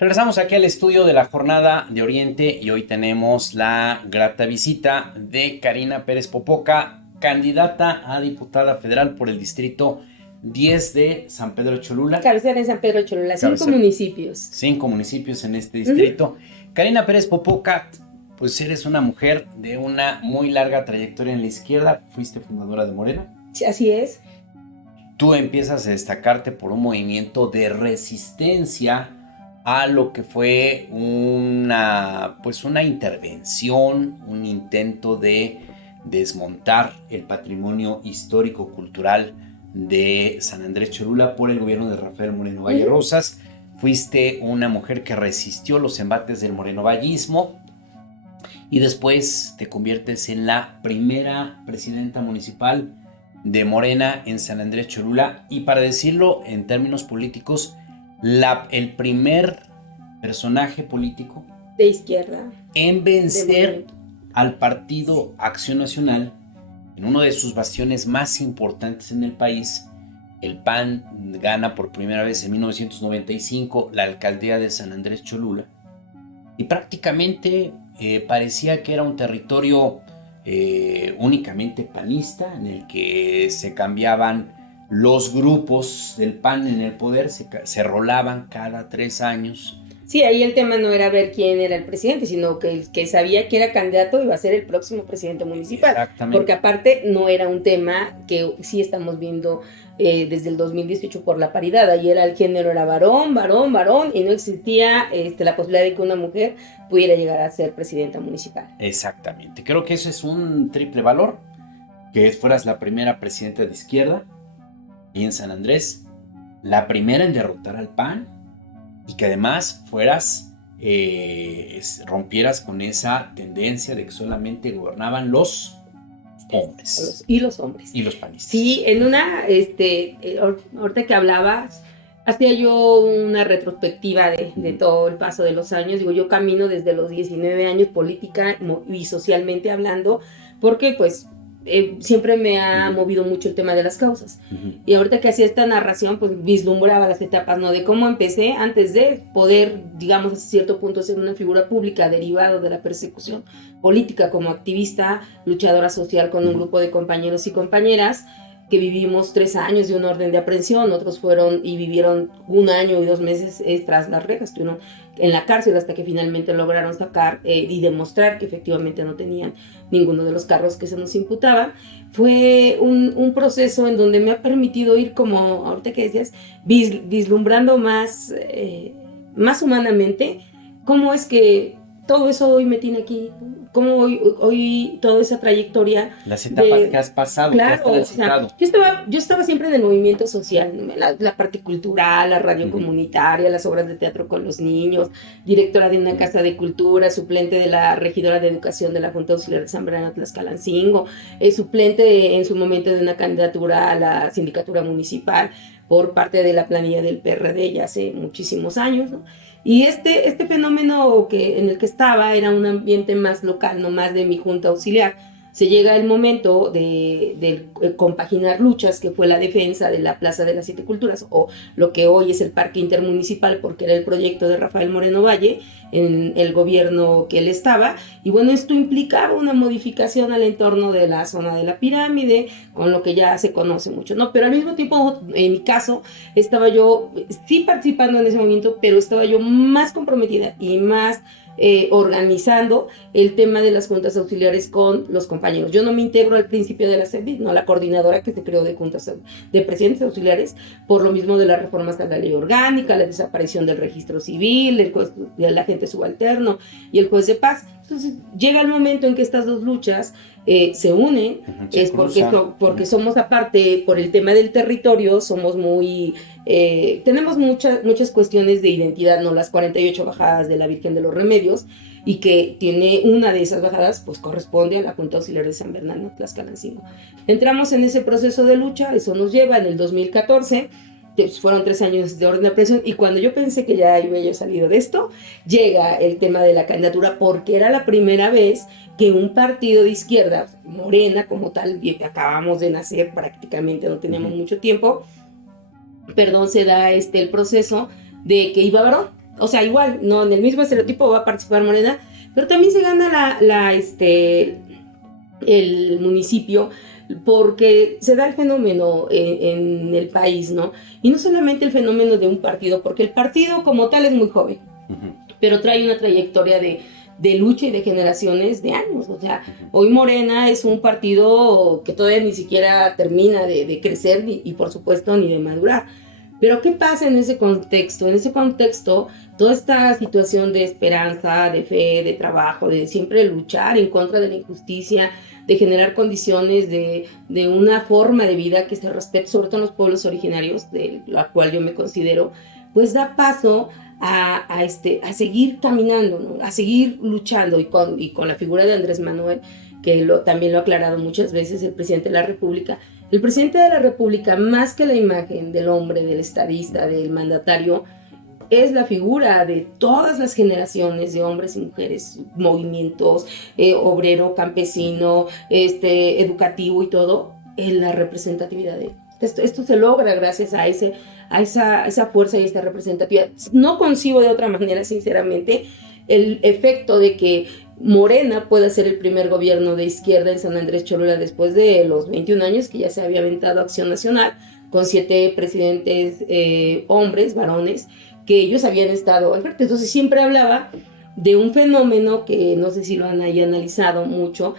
Regresamos aquí al estudio de la Jornada de Oriente y hoy tenemos la grata visita de Karina Pérez Popoca, candidata a diputada federal por el distrito 10 de San Pedro Cholula. Cabecera en San Pedro Cholula, 5 municipios. 5 municipios en este distrito. Karina Pérez Popoca, pues eres una mujer de una muy larga trayectoria en la izquierda, fuiste fundadora de Morena. Sí, así es. Tú empiezas a destacarte por un movimiento de resistencia a lo que fue una intervención, un intento de desmontar el patrimonio histórico-cultural de San Andrés Cholula por el gobierno de Rafael Moreno Valle Rosas. Fuiste una mujer que resistió los embates del morenovallismo y después te conviertes en la primera presidenta municipal de Morena en San Andrés Cholula y, para decirlo en términos políticos, el primer personaje político de izquierda en vencer al Partido Acción Nacional en uno de sus bastiones más importantes en el país. El PAN gana por primera vez en 1995 la alcaldía de San Andrés Cholula y prácticamente parecía que era un territorio únicamente panista, en el que se cambiaban los grupos del PAN en el poder, se rolaban cada 3 años. Sí, ahí el tema no era ver quién era el presidente, sino que el que sabía que era candidato iba a ser el próximo presidente municipal. Exactamente. Porque aparte no era un tema que sí estamos viendo desde el 2018 por la paridad. Ahí el género era varón, y no existía la posibilidad de que una mujer pudiera llegar a ser presidenta municipal. Exactamente. Creo que eso es un triple valor, que fueras la primera presidenta de izquierda y en San Andrés, la primera en derrotar al PAN, y que además rompieras con esa tendencia de que solamente gobernaban los hombres. Y los hombres. Y los panistas. Sí, en una, ahorita que hablabas, hacía yo una retrospectiva de todo el paso de los años. Digo, yo camino desde los 19 años política y socialmente hablando, porque pues siempre me ha movido mucho el tema de las causas. Y ahorita que hacía esta narración, pues vislumbraba las etapas, ¿no? De cómo empecé antes de poder, digamos, a cierto punto ser una figura pública derivado de la persecución política como activista, luchadora social con un grupo de compañeros y compañeras que vivimos 3 años de una orden de aprehensión, otros fueron y vivieron 1 año y 2 meses tras las rejas, estuvieron en la cárcel hasta que finalmente lograron sacar y demostrar que efectivamente no tenían ninguno de los cargos que se nos imputaban. Fue un proceso en donde me ha permitido ir, como ahorita que decías, vislumbrando más humanamente cómo es que todo eso hoy me tiene aquí, cómo hoy toda esa trayectoria. Las etapas que has pasado, claro, que has transitado. Yo estaba siempre en el movimiento social, la parte cultural, la radio comunitaria, las obras de teatro con los niños, directora de una casa de cultura, suplente de la regidora de educación de la Junta Auxiliar de San Bernardo Tlaxcalancingo, suplente en su momento de una candidatura a la sindicatura municipal por parte de la planilla del PRD ya hace muchísimos años, ¿no? Y este fenómeno en el que estaba era un ambiente más local, no más de mi junta auxiliar. Se llega el momento de compaginar luchas, que fue la defensa de la Plaza de las 7 Culturas, o lo que hoy es el Parque Intermunicipal, porque era el proyecto de Rafael Moreno Valle en el gobierno que él estaba. Y bueno, esto implicaba una modificación al entorno de la zona de la pirámide, con lo que ya se conoce mucho, ¿no? Pero al mismo tiempo, en mi caso, estaba yo sí participando en ese movimiento, pero estaba yo más comprometida y más organizando el tema de las juntas auxiliares con los compañeros. Yo no me integro al principio de la CEBIT, no, la coordinadora que se creó de juntas de presidentes auxiliares, por lo mismo de las reformas a la ley orgánica, la desaparición del registro civil, el agente subalterno y el juez de paz. Entonces llega el momento en que estas dos luchas se unen, es porque somos, aparte, por el tema del territorio, somos muy, tenemos muchas cuestiones de identidad, ¿no? Las 48 bajadas de la Virgen de los Remedios, y que tiene una de esas bajadas, pues corresponde a la Junta Auxiliar de San Bernardo Tlaxcalancingo. Entramos en ese proceso de lucha, eso nos lleva en el 2014, fueron 3 años de orden de aprehensión, y cuando yo pensé que ya iba yo salido de esto, llega el tema de la candidatura, porque era la primera vez que un partido de izquierda, Morena como tal, acabamos de nacer prácticamente, no teníamos mucho tiempo, se da el proceso de que iba varón, o sea, igual, no en el mismo estereotipo va a participar Morena, pero también se gana el municipio porque se da el fenómeno en el país, ¿no? Y no solamente el fenómeno de un partido, porque el partido como tal es muy joven, pero trae una trayectoria de lucha y de generaciones de años. O sea, hoy Morena es un partido que todavía ni siquiera termina de crecer y por supuesto ni de madurar. Pero ¿qué pasa en ese contexto? En ese contexto, toda esta situación de esperanza, de fe, de trabajo, de siempre luchar en contra de la injusticia, de generar condiciones de una forma de vida que se respete, sobre todo en los pueblos originarios, de la cual yo me considero, pues da paso a seguir caminando, ¿no? A seguir luchando y con la figura de Andrés Manuel, que también lo ha aclarado muchas veces el presidente de la República. El presidente de la República, más que la imagen del hombre, del estadista, del mandatario, es la figura de todas las generaciones de hombres y mujeres, movimientos, obrero, campesino, educativo y todo, en la representatividad de él. Esto se logra gracias a esa fuerza y esta representatividad. No concibo de otra manera, sinceramente, el efecto de que Morena pueda ser el primer gobierno de izquierda en San Andrés Cholula después de los 21 años que ya se había aventado Acción Nacional, con 7 presidentes hombres, varones, que ellos habían estado al frente. Entonces siempre hablaba de un fenómeno que no sé si lo han ahí analizado mucho.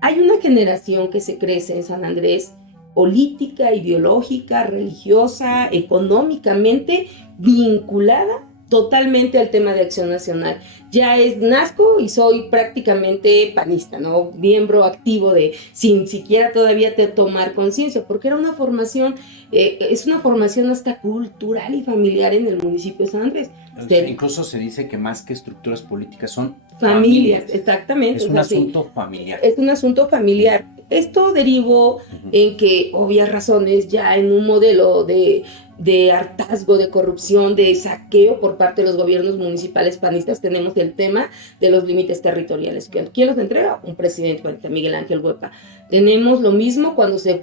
Hay una generación que se crece en San Andrés, política, ideológica, religiosa, económicamente vinculada totalmente al tema de Acción Nacional. Ya nazco y soy prácticamente panista, ¿no? Miembro activo sin siquiera todavía tomar conciencia, porque era una formación, es una formación hasta cultural y familiar en el municipio de San Andrés. Incluso se dice que más que estructuras políticas son familias. Exactamente. Es un asunto familiar. Es un asunto familiar. Esto derivó en que, obvias razones, ya en un modelo de hartazgo, de corrupción, de saqueo por parte de los gobiernos municipales panistas, tenemos el tema de los límites territoriales. ¿Quién los entrega? Un presidente, Miguel Ángel Huepa. Tenemos lo mismo cuando se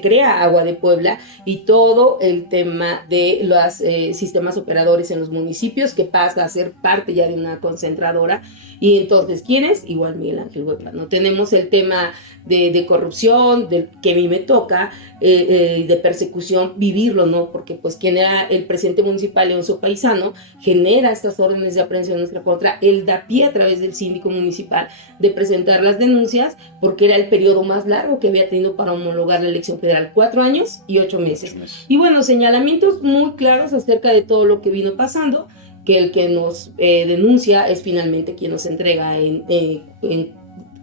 crea Agua de Puebla y todo el tema de los sistemas operadores en los municipios, que pasa a ser parte ya de una concentradora. Y entonces, ¿quién es? Igual Miguel Ángel Huepa, ¿no? Tenemos el tema de corrupción, que a mí me toca, de persecución, vivirlo, ¿no? Porque pues quien era el presidente municipal, Leoncio Paisano, genera estas órdenes de aprehensión en nuestra contra. Él da pie a través del síndico municipal de presentar las denuncias, porque era el periodo más largo que había tenido para homologar la elección federal, 4 años y 8 meses. Y bueno, señalamientos muy claros acerca de todo lo que vino pasando, que el que nos denuncia es finalmente quien nos entrega en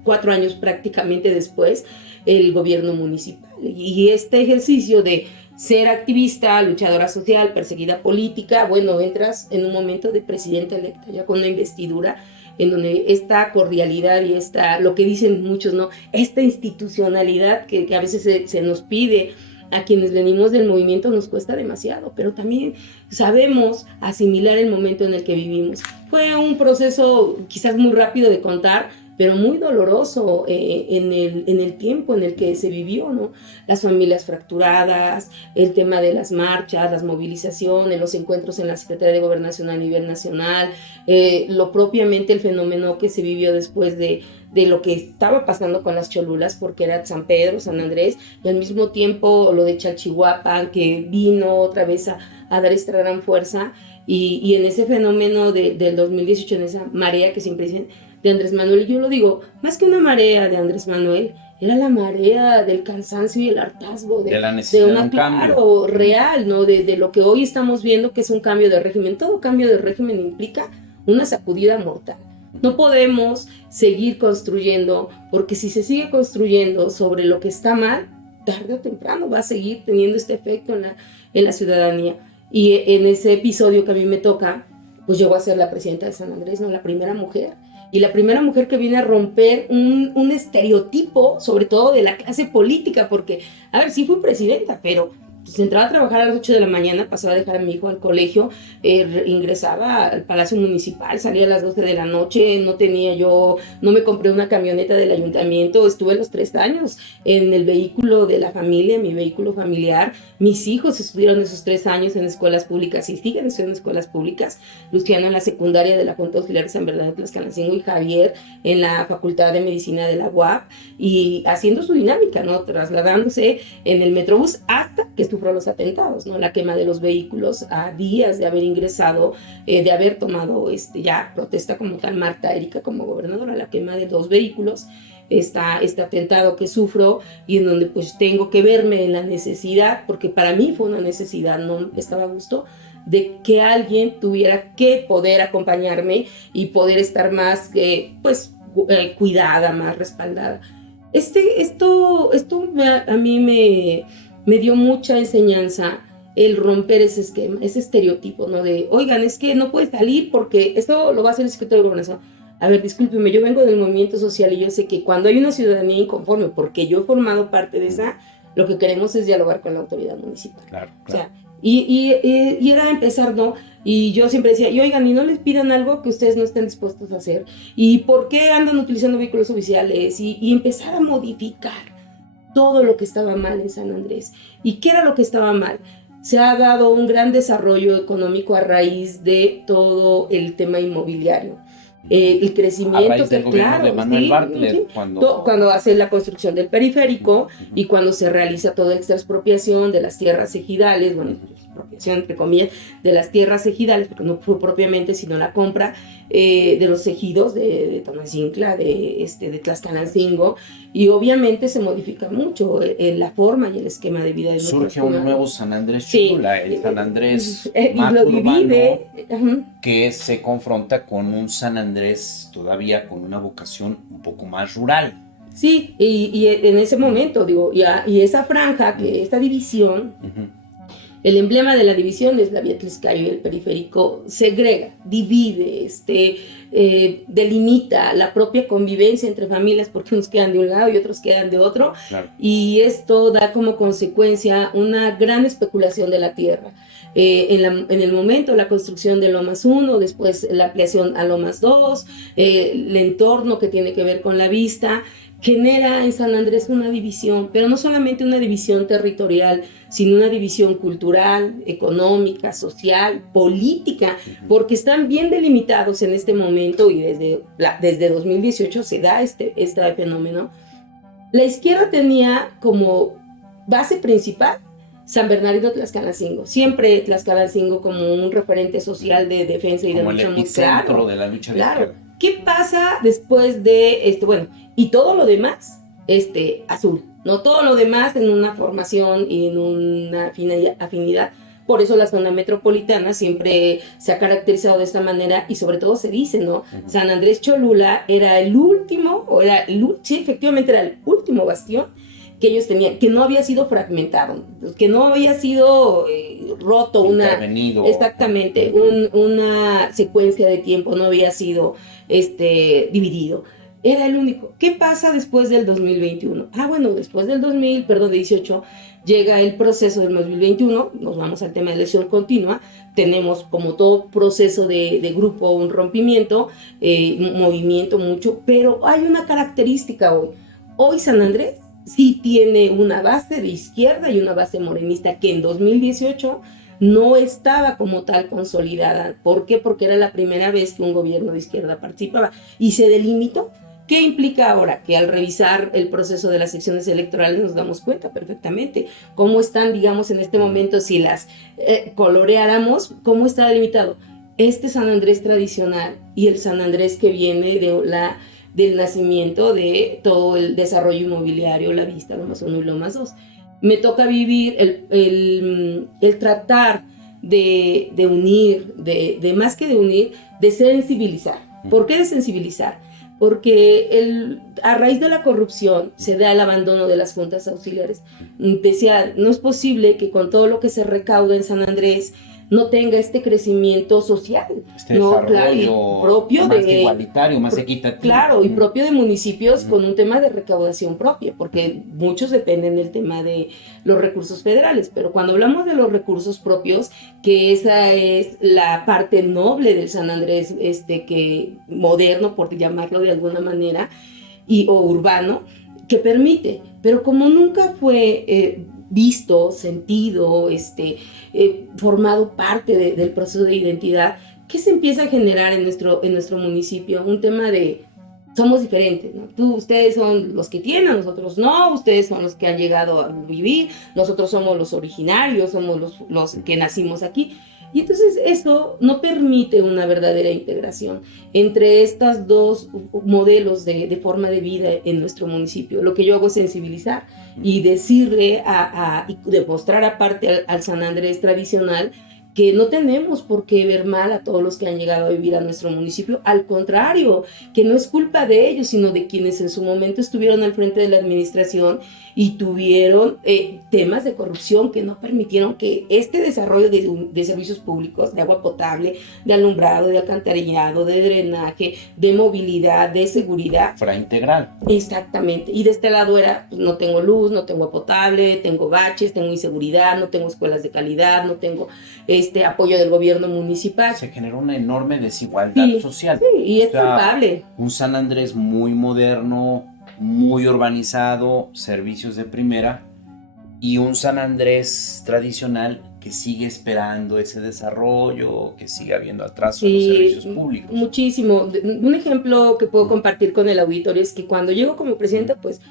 4 años prácticamente después el gobierno municipal. Y este ejercicio de ser activista, luchadora social, perseguida política, bueno, entras en un momento de presidenta electa, ya con una investidura en donde esta cordialidad y lo que dicen muchos, ¿no? Esta institucionalidad que a veces se nos pide a quienes venimos del movimiento nos cuesta demasiado, pero también sabemos asimilar el momento en el que vivimos. Fue un proceso quizás muy rápido de contar, pero muy doloroso en el tiempo en el que se vivió, ¿no? Las familias fracturadas, el tema de las marchas, las movilizaciones, los encuentros en la Secretaría de Gobernación a nivel nacional, lo propiamente el fenómeno que se vivió después de lo que estaba pasando con las Cholulas, porque era San Pedro, San Andrés, y al mismo tiempo lo de Chalchihuapan, que vino otra vez a dar esta gran fuerza, y en ese fenómeno del 2018, en esa marea que siempre dicen de Andrés Manuel, y yo lo digo, más que una marea de Andrés Manuel, era la marea del cansancio y el hartazgo de la necesidad de un cambio real, ¿no? De lo que hoy estamos viendo, que es un cambio de régimen. Todo cambio de régimen implica una sacudida mortal. No podemos seguir construyendo, porque si se sigue construyendo sobre lo que está mal, tarde o temprano va a seguir teniendo este efecto en la ciudadanía. Y en ese episodio que a mí me toca, pues llegó a ser la presidenta de San Andrés, ¿no? La primera mujer. Y la primera mujer que viene a romper un estereotipo, sobre todo de la clase política, porque, a ver, sí fue presidenta, pero pues entraba a trabajar a las 8 de la mañana, pasaba a dejar a mi hijo al colegio, ingresaba al Palacio Municipal, salía a las 12 de la noche, no me compré una camioneta del ayuntamiento, estuve los 3 años en el vehículo de la familia, mi vehículo familiar. Mis hijos estuvieron esos 3 años en escuelas públicas y siguen estudiando en escuelas públicas. Luciano en la secundaria de la Junta Auxiliar de San Bernardo de Tlaxcalancingo y Javier en la Facultad de Medicina de la UAP, y haciendo su dinámica, ¿no? Trasladándose en el Metrobús hasta que sufrió los atentados, ¿no? La quema de los vehículos a días de haber ingresado, de haber tomado ya protesta como tal Marta Erika como gobernadora, la quema de 2 vehículos, este atentado que sufro, y en donde pues tengo que verme en la necesidad, porque para mí fue una necesidad, no estaba a gusto, de que alguien tuviera que poder acompañarme y poder estar más, cuidada, más respaldada. Esto a mí me dio mucha enseñanza, el romper ese esquema, ese estereotipo, ¿no? De, oigan, es que no puede salir porque esto lo va a hacer el secretario de Gobernación. A ver, discúlpeme, yo vengo del movimiento social y yo sé que cuando hay una ciudadanía inconforme, porque yo he formado parte de esa, lo que queremos es dialogar con la autoridad municipal. Claro. O sea, y era empezar, ¿no? Y yo siempre decía, y oigan, y no les pidan algo que ustedes no estén dispuestos a hacer. ¿Y por qué andan utilizando vehículos oficiales? Y empezar a modificar todo lo que estaba mal en San Andrés. ¿Y qué era lo que estaba mal? Se ha dado un gran desarrollo económico a raíz de todo el tema inmobiliario. El crecimiento, a raíz del gobierno de Manuel Bartlett, sí, cuando hace la construcción del periférico y cuando se realiza toda esta expropiación de las tierras ejidales, bueno, expropiación entre comillas, de las tierras ejidales, porque no fue propiamente, sino la compra de los ejidos de Tonancincla, de Tlaxcalancingo, y obviamente se modifica mucho la forma y el esquema de vida de surge un nuevo San Andrés Cholula, el San Andrés más urbano, que se confronta con un San Andrés todavía con una vocación un poco más rural. Sí, y en ese momento, digo, y esa franja, esta división, el emblema de la división es la vía Tlaxcala, y el periférico segrega, divide, delimita la propia convivencia entre familias, porque unos quedan de un lado y otros quedan de otro, claro. Y esto da como consecuencia una gran especulación de la tierra. En el momento la construcción de Lomas 1, después la ampliación a Lomas 2, el entorno que tiene que ver con la vista, genera en San Andrés una división, pero no solamente una división territorial, sino una división cultural, económica, social, política, porque están bien delimitados en este momento, y desde 2018 se da este fenómeno. La izquierda tenía como base principal San Bernardino Tlaxcalancingo, siempre Tlaxcalancingo como un referente social de defensa y como de lucha el muy claro. de la lucha Claro. ¿Qué pasa después de y todo lo demás, azul, no todo lo demás en una formación y en una afinidad? Por eso la zona metropolitana siempre se ha caracterizado de esta manera, y sobre todo se dice, ¿no? San Andrés Cholula era el último, sí, efectivamente era el último bastión que ellos tenían, que no había sido fragmentado, que no había sido roto, exactamente, una secuencia de tiempo, no había sido dividido. Era el único. ¿Qué pasa después del 2021? Después del 18 llega el proceso del 2021, nos vamos al tema de elección continua, tenemos como todo proceso de grupo un rompimiento, un movimiento mucho, pero hay una característica hoy. Hoy San Andrés sí tiene una base de izquierda y una base morenista que en 2018 no estaba como tal consolidada. ¿Por qué? Porque era la primera vez que un gobierno de izquierda participaba y se delimitó. ¿Qué implica ahora? Que al revisar el proceso de las secciones electorales nos damos cuenta perfectamente cómo están, digamos, en este momento, si las coloreáramos, cómo está delimitado este San Andrés tradicional y el San Andrés que viene del nacimiento de todo el desarrollo inmobiliario, la vista, Lomas 1 y Lomas 2. Me toca vivir el tratar de unir, de más que de unir, de sensibilizar. ¿Por qué de sensibilizar? Porque a raíz de la corrupción se da el abandono de las juntas auxiliares. Decía, no es posible que con todo lo que se recauda en San Andrés no tenga este crecimiento social, ¿no? Desarrollo propio más igualitario, más equitativo. Claro, y propio de municipios con un tema de recaudación propia, porque muchos dependen del tema de los recursos federales, pero cuando hablamos de los recursos propios, que esa es la parte noble del San Andrés, que moderno, por llamarlo de alguna manera, o urbano, que permite, pero como nunca fue visto, sentido, formado parte del proceso de identidad, ¿qué se empieza a generar en nuestro municipio? Un tema de somos diferentes, ¿no? Ustedes son los que tienen, nosotros no, ustedes son los que han llegado a vivir, nosotros somos los originarios, somos los que nacimos aquí. Y entonces eso no permite una verdadera integración entre estos dos modelos de forma de vida en nuestro municipio. Lo que yo hago es sensibilizar y decirle y demostrar aparte al San Andrés tradicional que no tenemos por qué ver mal a todos los que han llegado a vivir a nuestro municipio, al contrario, que no es culpa de ellos, sino de quienes en su momento estuvieron al frente de la administración y tuvieron temas de corrupción que no permitieron que este desarrollo de servicios públicos, de agua potable, de alumbrado, de alcantarillado, de drenaje, de movilidad, de seguridad, fuera integral. Exactamente, y de este lado era, pues, no tengo luz, no tengo agua potable, tengo baches, tengo inseguridad, no tengo escuelas de calidad, no tengo apoyo del gobierno municipal. Se generó una enorme desigualdad social. Sí, y es culpable. Un San Andrés muy moderno, muy urbanizado, servicios de primera, y un San Andrés tradicional que sigue esperando ese desarrollo, que sigue habiendo atraso en los servicios públicos. Muchísimo. Un ejemplo que puedo compartir con el auditorio es que cuando llego como presidenta, pues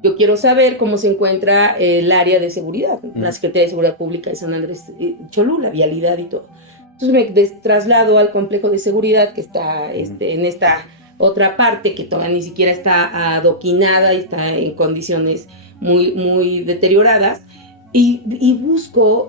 yo quiero saber cómo se encuentra el área de seguridad, la Secretaría de Seguridad Pública de San Andrés Cholula, vialidad y todo. Entonces me traslado al complejo de seguridad que está en esta otra parte que todavía ni siquiera está adoquinada y está en condiciones muy, muy deterioradas. Y busco,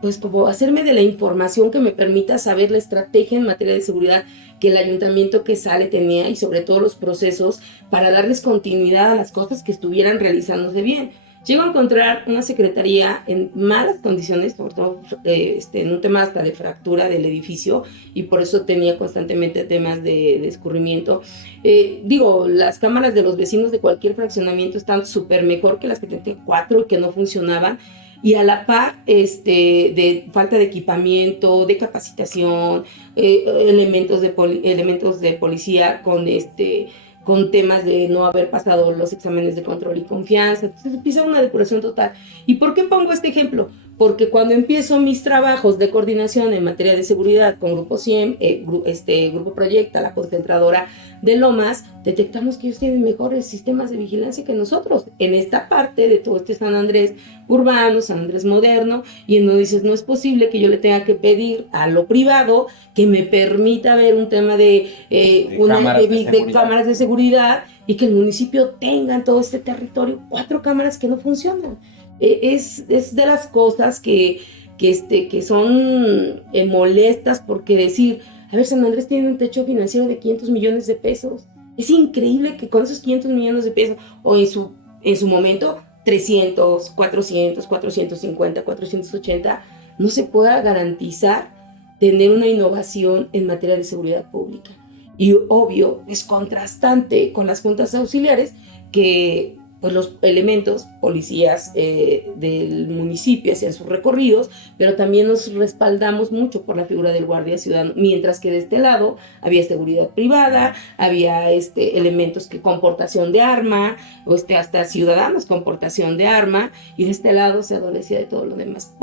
pues como hacerme de la información que me permita saber la estrategia en materia de seguridad que el ayuntamiento que sale tenía y sobre todo los procesos para darles continuidad a las cosas que estuvieran realizándose bien. Llego a encontrar una secretaría en malas condiciones, sobre todo en un tema hasta de fractura del edificio, y por eso tenía constantemente temas de escurrimiento. Las cámaras de los vecinos de cualquier fraccionamiento están súper mejor que las que tenía 4 y que no funcionaban, y a la par de falta de equipamiento, de capacitación, elementos de policía con temas de no haber pasado los exámenes de control y confianza. Entonces empieza una depuración total. ¿Y por qué pongo este ejemplo? Porque cuando empiezo mis trabajos de coordinación en materia de seguridad con Grupo CIEM, Grupo Proyecta, la concentradora de Lomas, detectamos que ellos tienen mejores sistemas de vigilancia que nosotros en esta parte de todo este San Andrés urbano, San Andrés moderno, y en donde dices, no es posible que yo le tenga que pedir a lo privado que me permita ver un tema de cámaras de seguridad y que el municipio tenga en todo este territorio 4 cámaras que no funcionan. Es de las cosas que son molestas, porque decir, a ver, San Andrés tiene un techo financiero de 500 millones de pesos. Es increíble que con esos 500 millones de pesos, o en su momento 300, 400, 450, 480, no se pueda garantizar tener una innovación en materia de seguridad pública. Y obvio, es contrastante con las juntas auxiliares que pues los elementos, policías del municipio hacían sus recorridos, pero también nos respaldamos mucho por la figura del guardia ciudadano, mientras que de este lado había seguridad privada, había elementos que comportación de arma, o hasta ciudadanos con portación de arma, y de este lado se adolecía de todo lo demás.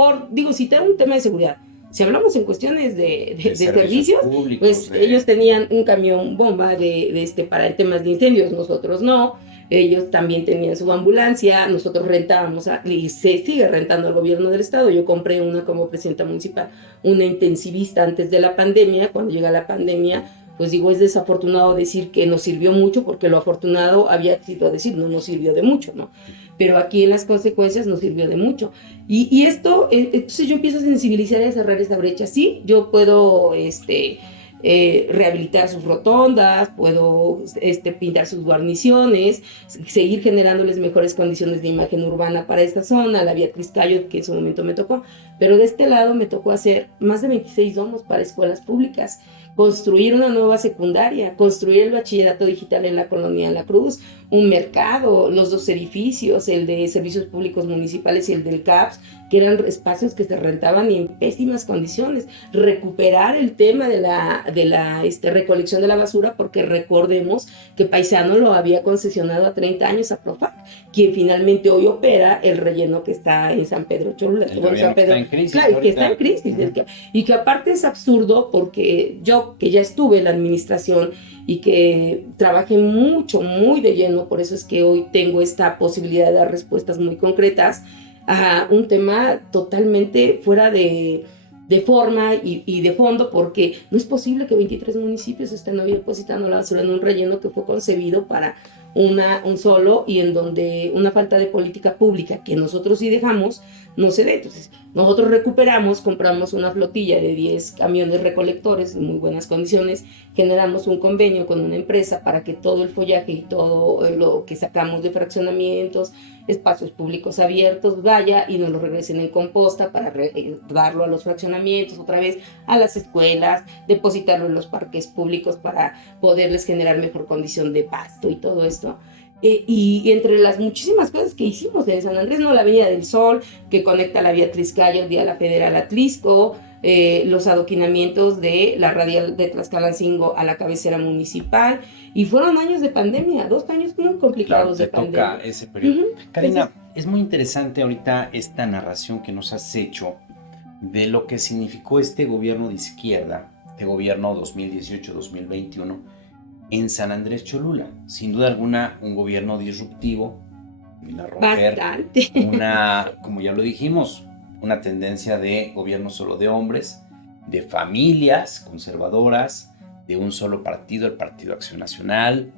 Si tengo un tema de seguridad, si hablamos en cuestiones de servicios públicos, pues ellos tenían un camión bomba para temas de incendios, nosotros no. Ellos también tenían su ambulancia, nosotros rentábamos, y se sigue rentando al gobierno del estado. Yo compré una como presidenta municipal, una intensivista antes de la pandemia. Cuando llega la pandemia, pues es desafortunado decir que nos sirvió mucho, porque lo afortunado había sido decir, no nos sirvió de mucho, ¿no? Pero aquí en las consecuencias nos sirvió de mucho. Y esto, entonces yo empiezo a sensibilizar y a cerrar esa brecha. Sí, yo puedo rehabilitar sus rotondas, puedo pintar sus guarniciones, seguir generándoles mejores condiciones de imagen urbana para esta zona, la Beatriz Cayo, que en su momento me tocó, pero de este lado me tocó hacer más de 26 domos para escuelas públicas, construir una nueva secundaria, construir el bachillerato digital en la colonia La Cruz, un mercado, los dos edificios, el de servicios públicos municipales y el del CAPS, que eran espacios que se rentaban en pésimas condiciones, recuperar el tema de la recolección de la basura, porque recordemos que Paisano lo había concesionado a 30 años a Profac, quien finalmente hoy opera el relleno que está en San Pedro Cholula. El gobierno que está en crisis. Claro, que está en crisis. Y que aparte es absurdo porque yo, que ya estuve en la administración y que trabajé mucho, muy de lleno, por eso es que hoy tengo esta posibilidad de dar respuestas muy concretas a un tema totalmente fuera de forma y de fondo, porque no es posible que 23 municipios estén hoy depositando la basura en un relleno que fue concebido para un solo, y en donde una falta de política pública que nosotros sí dejamos no se ve. Entonces nosotros recuperamos, compramos una flotilla de 10 camiones recolectores en muy buenas condiciones, generamos un convenio con una empresa para que todo el follaje y todo lo que sacamos de fraccionamientos, espacios públicos abiertos, vaya y nos lo regresen en composta para darlo a los fraccionamientos, otra vez a las escuelas, depositarlo en los parques públicos para poderles generar mejor condición de pasto y todo esto. Y entre las muchísimas cosas que hicimos en San Andrés, ¿no? La Avenida del Sol, que conecta la Beatriz Cayo al día la Federal Atlisco, los adoquinamientos de la radial de Tlaxcalancingo a la cabecera municipal, y fueron años de pandemia, 2 años muy complicados, claro, de pandemia. Toca ese periodo. Karina, es muy interesante ahorita esta narración que nos has hecho de lo que significó este gobierno de izquierda, este gobierno 2018-2021, en San Andrés Cholula. Sin duda alguna, un gobierno disruptivo, bastante. Como ya lo dijimos, una tendencia de gobierno solo de hombres, de familias conservadoras, de un solo partido, el Partido Acción Nacional,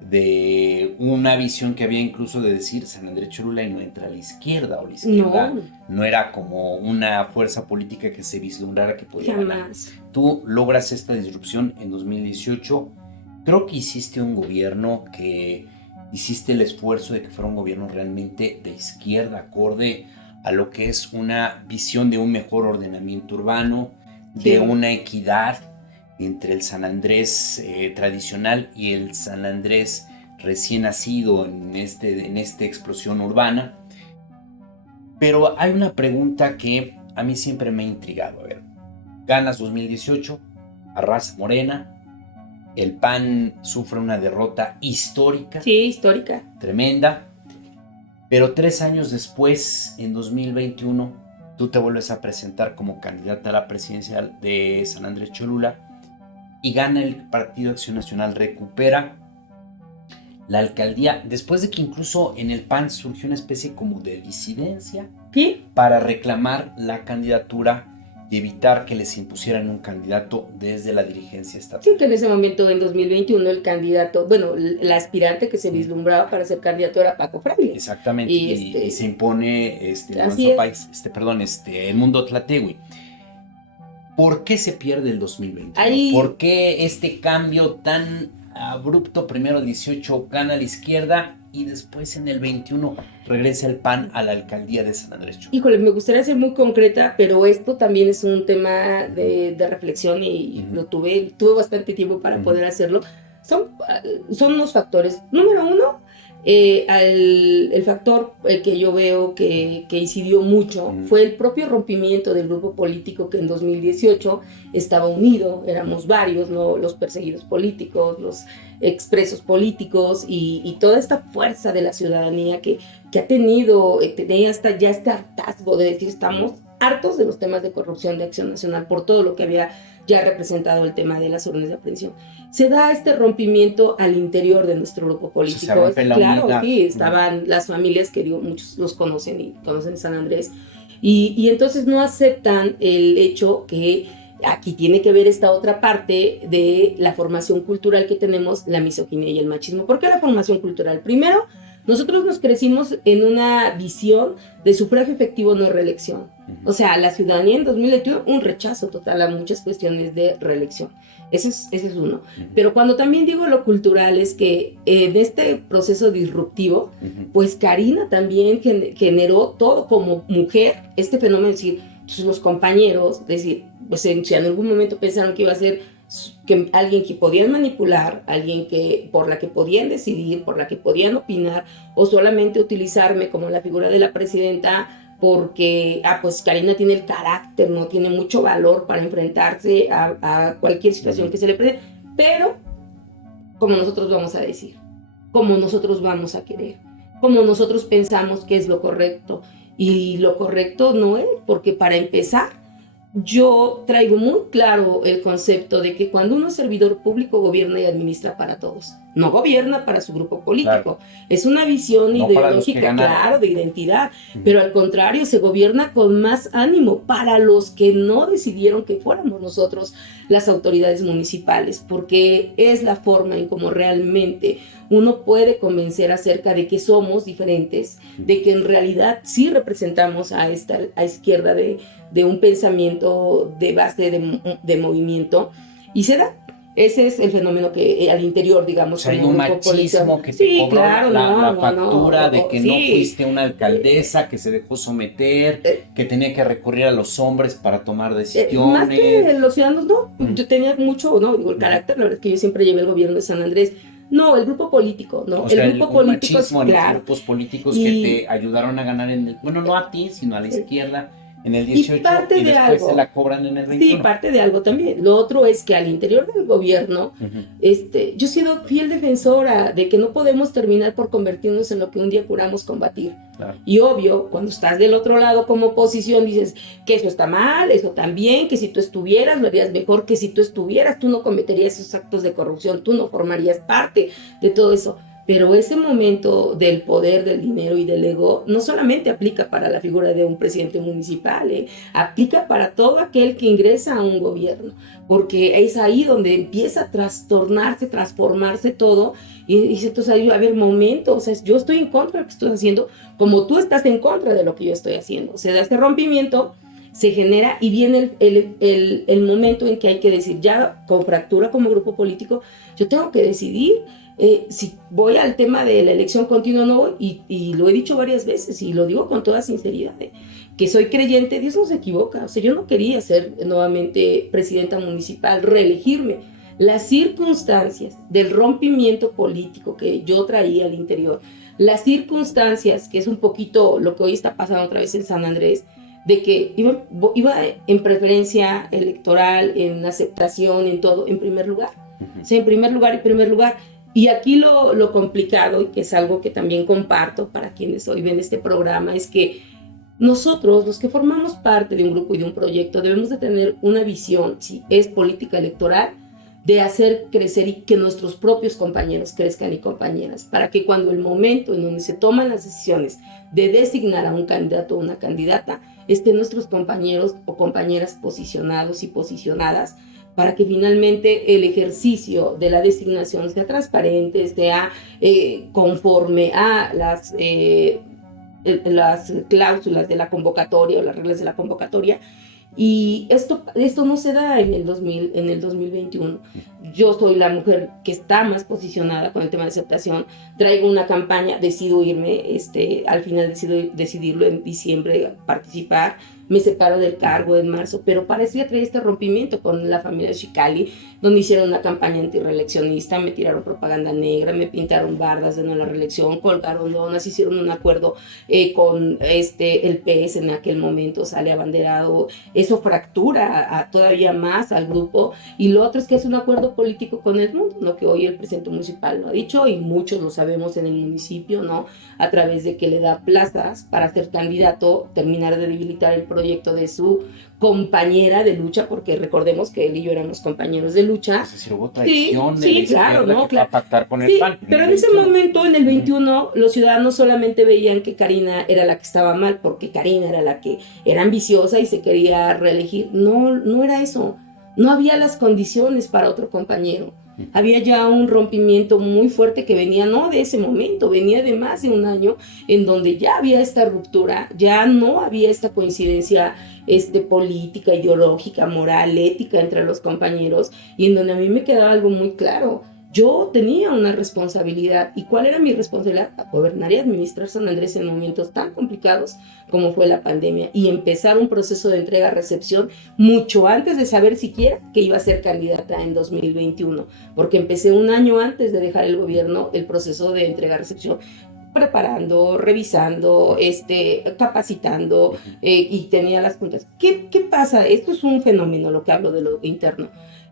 de una visión que había incluso de decir San Andrés Cholula y no entra a la izquierda, o la izquierda no era como una fuerza política que se vislumbrara que podía ganar. Tú logras esta disrupción en 2018. Creo que hiciste un gobierno que hiciste el esfuerzo de que fuera un gobierno realmente de izquierda, acorde a lo que es una visión de un mejor ordenamiento urbano, de una equidad entre el San Andrés tradicional y el San Andrés recién nacido en esta explosión urbana. Pero hay una pregunta que a mí siempre me ha intrigado. A ver, ganas 2018, arrasa Morena, el PAN sufre una derrota histórica. Sí, histórica. Tremenda. Pero 3 años después, en 2021, tú te vuelves a presentar como candidata a la presidencia de San Andrés Cholula y gana el Partido Acción Nacional, recupera la alcaldía, después de que incluso en el PAN surgió una especie como de disidencia para reclamar la candidatura y evitar que les impusieran un candidato desde la dirigencia estatal. Sí, que en ese momento, en 2021, el candidato, bueno, el aspirante que se vislumbraba para ser candidato era Paco Fraile. Exactamente, y se impone el Mundo Tlategui. ¿Por qué se pierde el 2021? ¿Por qué este cambio tan abrupto? Primero el 18 gana la izquierda y después en el 21 regresa el PAN a la alcaldía de San Andrés Cholula. Híjole, me gustaría ser muy concreta, pero esto también es un tema de reflexión y lo tuve bastante tiempo para poder hacerlo. Son unos factores. Número uno, el factor que yo veo que incidió mucho fue el propio rompimiento del grupo político que en 2018 estaba unido, éramos varios, ¿no? Los perseguidos políticos, los expresos políticos y toda esta fuerza de la ciudadanía que ha tenido, tenía hasta ya este hartazgo de decir estamos hartos de los temas de corrupción de Acción Nacional por todo lo que había ya representado el tema de las órdenes de aprehensión. Se da este rompimiento al interior de nuestro grupo político. Se rompe la unidad. Sí, estaban las familias que muchos los conocen y conocen San Andrés y entonces no aceptan el hecho que aquí tiene que ver esta otra parte de la formación cultural que tenemos, la misoginia y el machismo. ¿Por qué la formación cultural? Primero, Nosotros nos crecimos en una visión de sufragio efectivo, no reelección. O sea, la ciudadanía en 2021, un rechazo total a muchas cuestiones de reelección. Ese es uno. Pero cuando también digo lo cultural es que en este proceso disruptivo, pues Karina también generó todo como mujer, este fenómeno de decir, entonces los compañeros, decir, pues si en algún momento pensaron que iba a ser que alguien que podían manipular, alguien por la que podían decidir, por la que podían opinar, o solamente utilizarme como la figura de la presidenta porque, pues Karina tiene el carácter, no tiene mucho valor para enfrentarse a cualquier situación que se le presente, pero como nosotros vamos a decir, como nosotros vamos a querer, como nosotros pensamos que es lo correcto, y lo correcto no es, porque para empezar, yo traigo muy claro el concepto de que cuando uno es servidor público gobierna y administra para todos, no gobierna para su grupo político. Claro. Es una visión no ideológica, claro, de identidad, pero al contrario, se gobierna con más ánimo para los que no decidieron que fuéramos nosotros las autoridades municipales, porque es la forma en cómo realmente uno puede convencer acerca de que somos diferentes, de que en realidad sí representamos a izquierda de un pensamiento de base de movimiento, y se da. Ese es el fenómeno que al interior, digamos, o sea, hay un machismo que te cobró la factura de que no fuiste una alcaldesa que se dejó someter, que tenía que recurrir a los hombres para tomar decisiones. Más que los ciudadanos, no. Yo tenía mucho, ¿no? Digo, el carácter, la verdad es que yo siempre llevé el gobierno de San Andrés. No, el grupo político, ¿no? O sea, el grupo político, machismo en los grupos políticos que te ayudaron a ganar bueno, no a ti, sino a la izquierda en el 18 y después se la cobran en el 21. Sí, parte de algo también. Lo otro es que al interior del gobierno, yo he sido fiel defensora de que no podemos terminar por convertirnos en lo que un día juramos combatir. Claro. Y obvio, cuando estás del otro lado como oposición, dices que eso está mal, eso también, que si tú estuvieras lo harías mejor, que si tú estuvieras tú no cometerías esos actos de corrupción, tú no formarías parte de todo eso. Pero ese momento del poder, del dinero y del ego no solamente aplica para la figura de un presidente municipal, aplica para todo aquel que ingresa a un gobierno, porque es ahí donde empieza a trastornarse, transformarse todo, y dice, entonces, a ver, momento, o sea, yo estoy en contra de lo que estoy haciendo, como tú estás en contra de lo que yo estoy haciendo. Se da este rompimiento, se genera y viene el momento en que hay que decir, ya con fractura como grupo político, yo tengo que decidir si voy al tema de la elección continua o no voy, y lo he dicho varias veces y lo digo con toda sinceridad, que soy creyente, Dios no se equivoca, o sea, yo no quería ser nuevamente presidenta municipal, reelegirme. Las circunstancias del rompimiento político que yo traía al interior, las circunstancias, que es un poquito lo que hoy está pasando otra vez en San Andrés, de que iba en preferencia electoral, en aceptación, en todo, en primer lugar. O sea, en primer lugar. Y aquí lo complicado, y que es algo que también comparto para quienes hoy ven este programa, es que nosotros, los que formamos parte de un grupo y de un proyecto, debemos de tener una visión, si es política electoral, de hacer crecer y que nuestros propios compañeros crezcan y compañeras, para que cuando el momento en donde se toman las decisiones de designar a un candidato o una candidata, estén nuestros compañeros o compañeras posicionados y posicionadas, para que finalmente el ejercicio de la designación sea transparente, sea conforme a las cláusulas de la convocatoria o las reglas de la convocatoria. Y esto no se da en el 2021. Yo soy la mujer que está más posicionada con el tema de aceptación. Traigo una campaña, decido irme, al final decidirlo en diciembre, participar. Me separo del cargo en marzo, pero parecía traer este rompimiento con la familia de Xicali, donde hicieron una campaña antirreeleccionista, me tiraron propaganda negra, me pintaron bardas de no la reelección, colgaron lonas, hicieron un acuerdo con el PS en aquel momento, sale abanderado. Eso fractura todavía más al grupo, y lo otro es que es un acuerdo político con el mundo, lo que hoy el presidente municipal lo ha dicho y muchos lo sabemos en el municipio, ¿no? A través de que le da plazas para ser candidato, terminar de debilitar el proyecto de su compañera de lucha, porque recordemos que él y yo éramos compañeros de lucha. Es decir, hubo traición sí, claro, ¿no? Claro. A pactar con el PAN. Pero en ese momento, en el 21, los ciudadanos solamente veían que Karina era la que estaba mal, porque Karina era la que era ambiciosa y se quería reelegir. No era eso. No había las condiciones para otro compañero. Había ya un rompimiento muy fuerte que venía no de ese momento, venía de más de un año en donde ya había esta ruptura, ya no había esta coincidencia política, ideológica, moral, ética entre los compañeros, y en donde a mí me quedaba algo muy claro. Yo tenía una responsabilidad. ¿Y cuál era mi responsabilidad? A gobernar y administrar San Andrés en momentos tan complicados como fue la pandemia y empezar un proceso de entrega-recepción mucho antes de saber siquiera que iba a ser candidata en 2021, porque empecé un año antes de dejar el gobierno el proceso de entrega-recepción, preparando, revisando, capacitando, y tenía las cuentas. ¿Qué pasa? Esto es un fenómeno, lo que hablo de lo interno.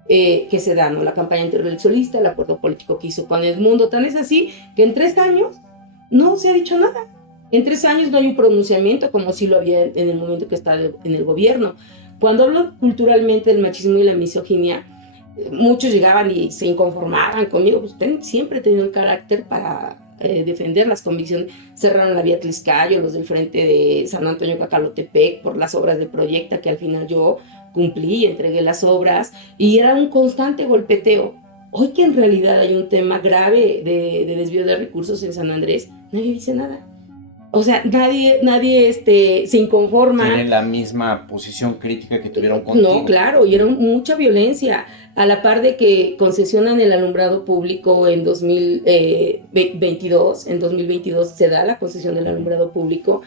Que se da, ¿no? La campaña intereleccionista, el acuerdo político que hizo con Edmundo, tan es así que en 3 años no se ha dicho nada. En 3 años no hay un pronunciamiento como sí lo había en el momento que estaba en el gobierno. Cuando hablo culturalmente del machismo y la misoginia, muchos llegaban y se inconformaban conmigo, pues siempre he tenido el carácter para defender las convicciones. Cerraron la vía Tliscayo, los del frente de San Antonio Cacalotepec, por las obras de Proyecta, que al final yo cumplí, entregué las obras, y era un constante golpeteo. Hoy que en realidad hay un tema grave de desvío de recursos en San Andrés, nadie dice nada. O sea, nadie se inconforma. Tienen la misma posición crítica que tuvieron contigo. No, claro, y era mucha violencia. A la par de que concesionan el alumbrado público en 2022, en 2022 se da la concesión del alumbrado público,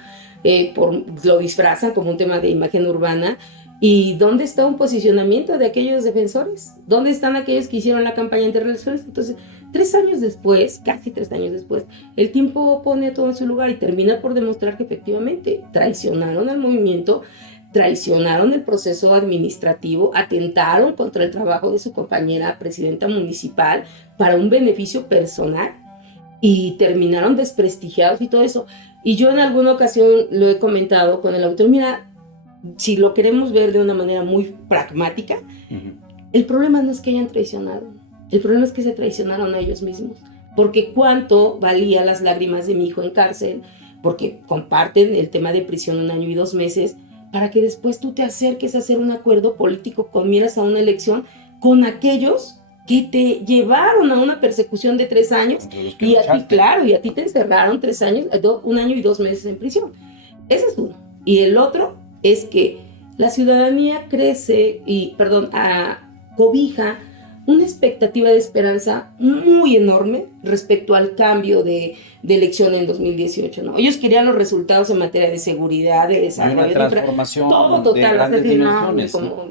lo disfrazan como un tema de imagen urbana. ¿Y dónde está un posicionamiento de aquellos defensores? ¿Dónde están aquellos que hicieron la campaña interrelaciones? Entonces, 3 años después, casi 3 años después, el tiempo pone todo en su lugar y termina por demostrar que efectivamente traicionaron al movimiento, traicionaron el proceso administrativo, atentaron contra el trabajo de su compañera presidenta municipal para un beneficio personal y terminaron desprestigiados y todo eso. Y yo en alguna ocasión lo he comentado con el autor, mira, si lo queremos ver de una manera muy pragmática, el problema no es que hayan traicionado, el problema es que se traicionaron a ellos mismos, porque cuánto valía las lágrimas de mi hijo en cárcel, porque comparten el tema de prisión 1 año y 2 meses, para que después tú te acerques a hacer un acuerdo político con miras a una elección con aquellos que te llevaron a una persecución de 3 años, y a ti, claro, y a ti te encerraron 3 años, 1 año y 2 meses en prisión. Ese es uno. Y el otro es que la ciudadanía cobija una expectativa de esperanza muy enorme respecto al cambio de elección en 2018, ¿no? Ellos querían los resultados en materia de seguridad, de desarrollo, una transformación todo total, de grandes dimensiones, como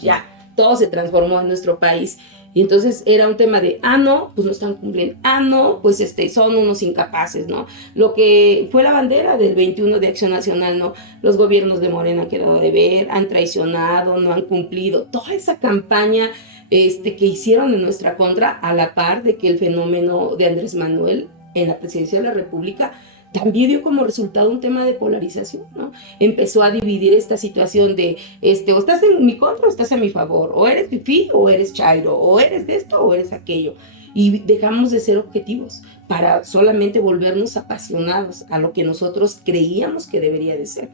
ya, todo se transformó en nuestro país. Y entonces era un tema de, no, pues no están cumpliendo, no, pues son unos incapaces, ¿no? Lo que fue la bandera del 21 de Acción Nacional, ¿no? Los gobiernos de Morena han quedado de ver, han traicionado, no han cumplido. Toda esa campaña que hicieron en nuestra contra, a la par de que el fenómeno de Andrés Manuel en la presidencia de la República también dio como resultado un tema de polarización, ¿no? Empezó a dividir esta situación de, o estás en mi contra o estás a mi favor, o eres fifí o eres chairo, o eres de esto o eres aquello. Y dejamos de ser objetivos para solamente volvernos apasionados a lo que nosotros creíamos que debería de ser.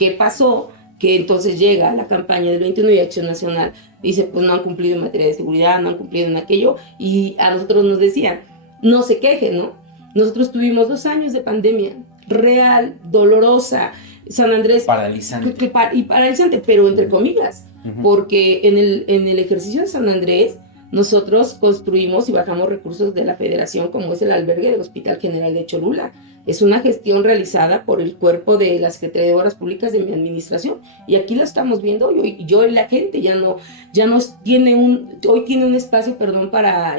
¿Qué pasó? Que entonces llega la campaña del 21 de Acción Nacional, dice, pues no han cumplido en materia de seguridad, no han cumplido en aquello, y a nosotros nos decían, no se quejen, ¿no? Nosotros tuvimos 2 años de pandemia real, dolorosa, San Andrés paralizante y paralizante, pero entre comillas, porque en el ejercicio de San Andrés nosotros construimos y bajamos recursos de la federación, como es el albergue del Hospital General de Cholula. Es una gestión realizada por el cuerpo de la Secretaría de Obras Públicas de mi administración, y aquí lo estamos viendo hoy. Yo la gente ya no tiene un espacio, para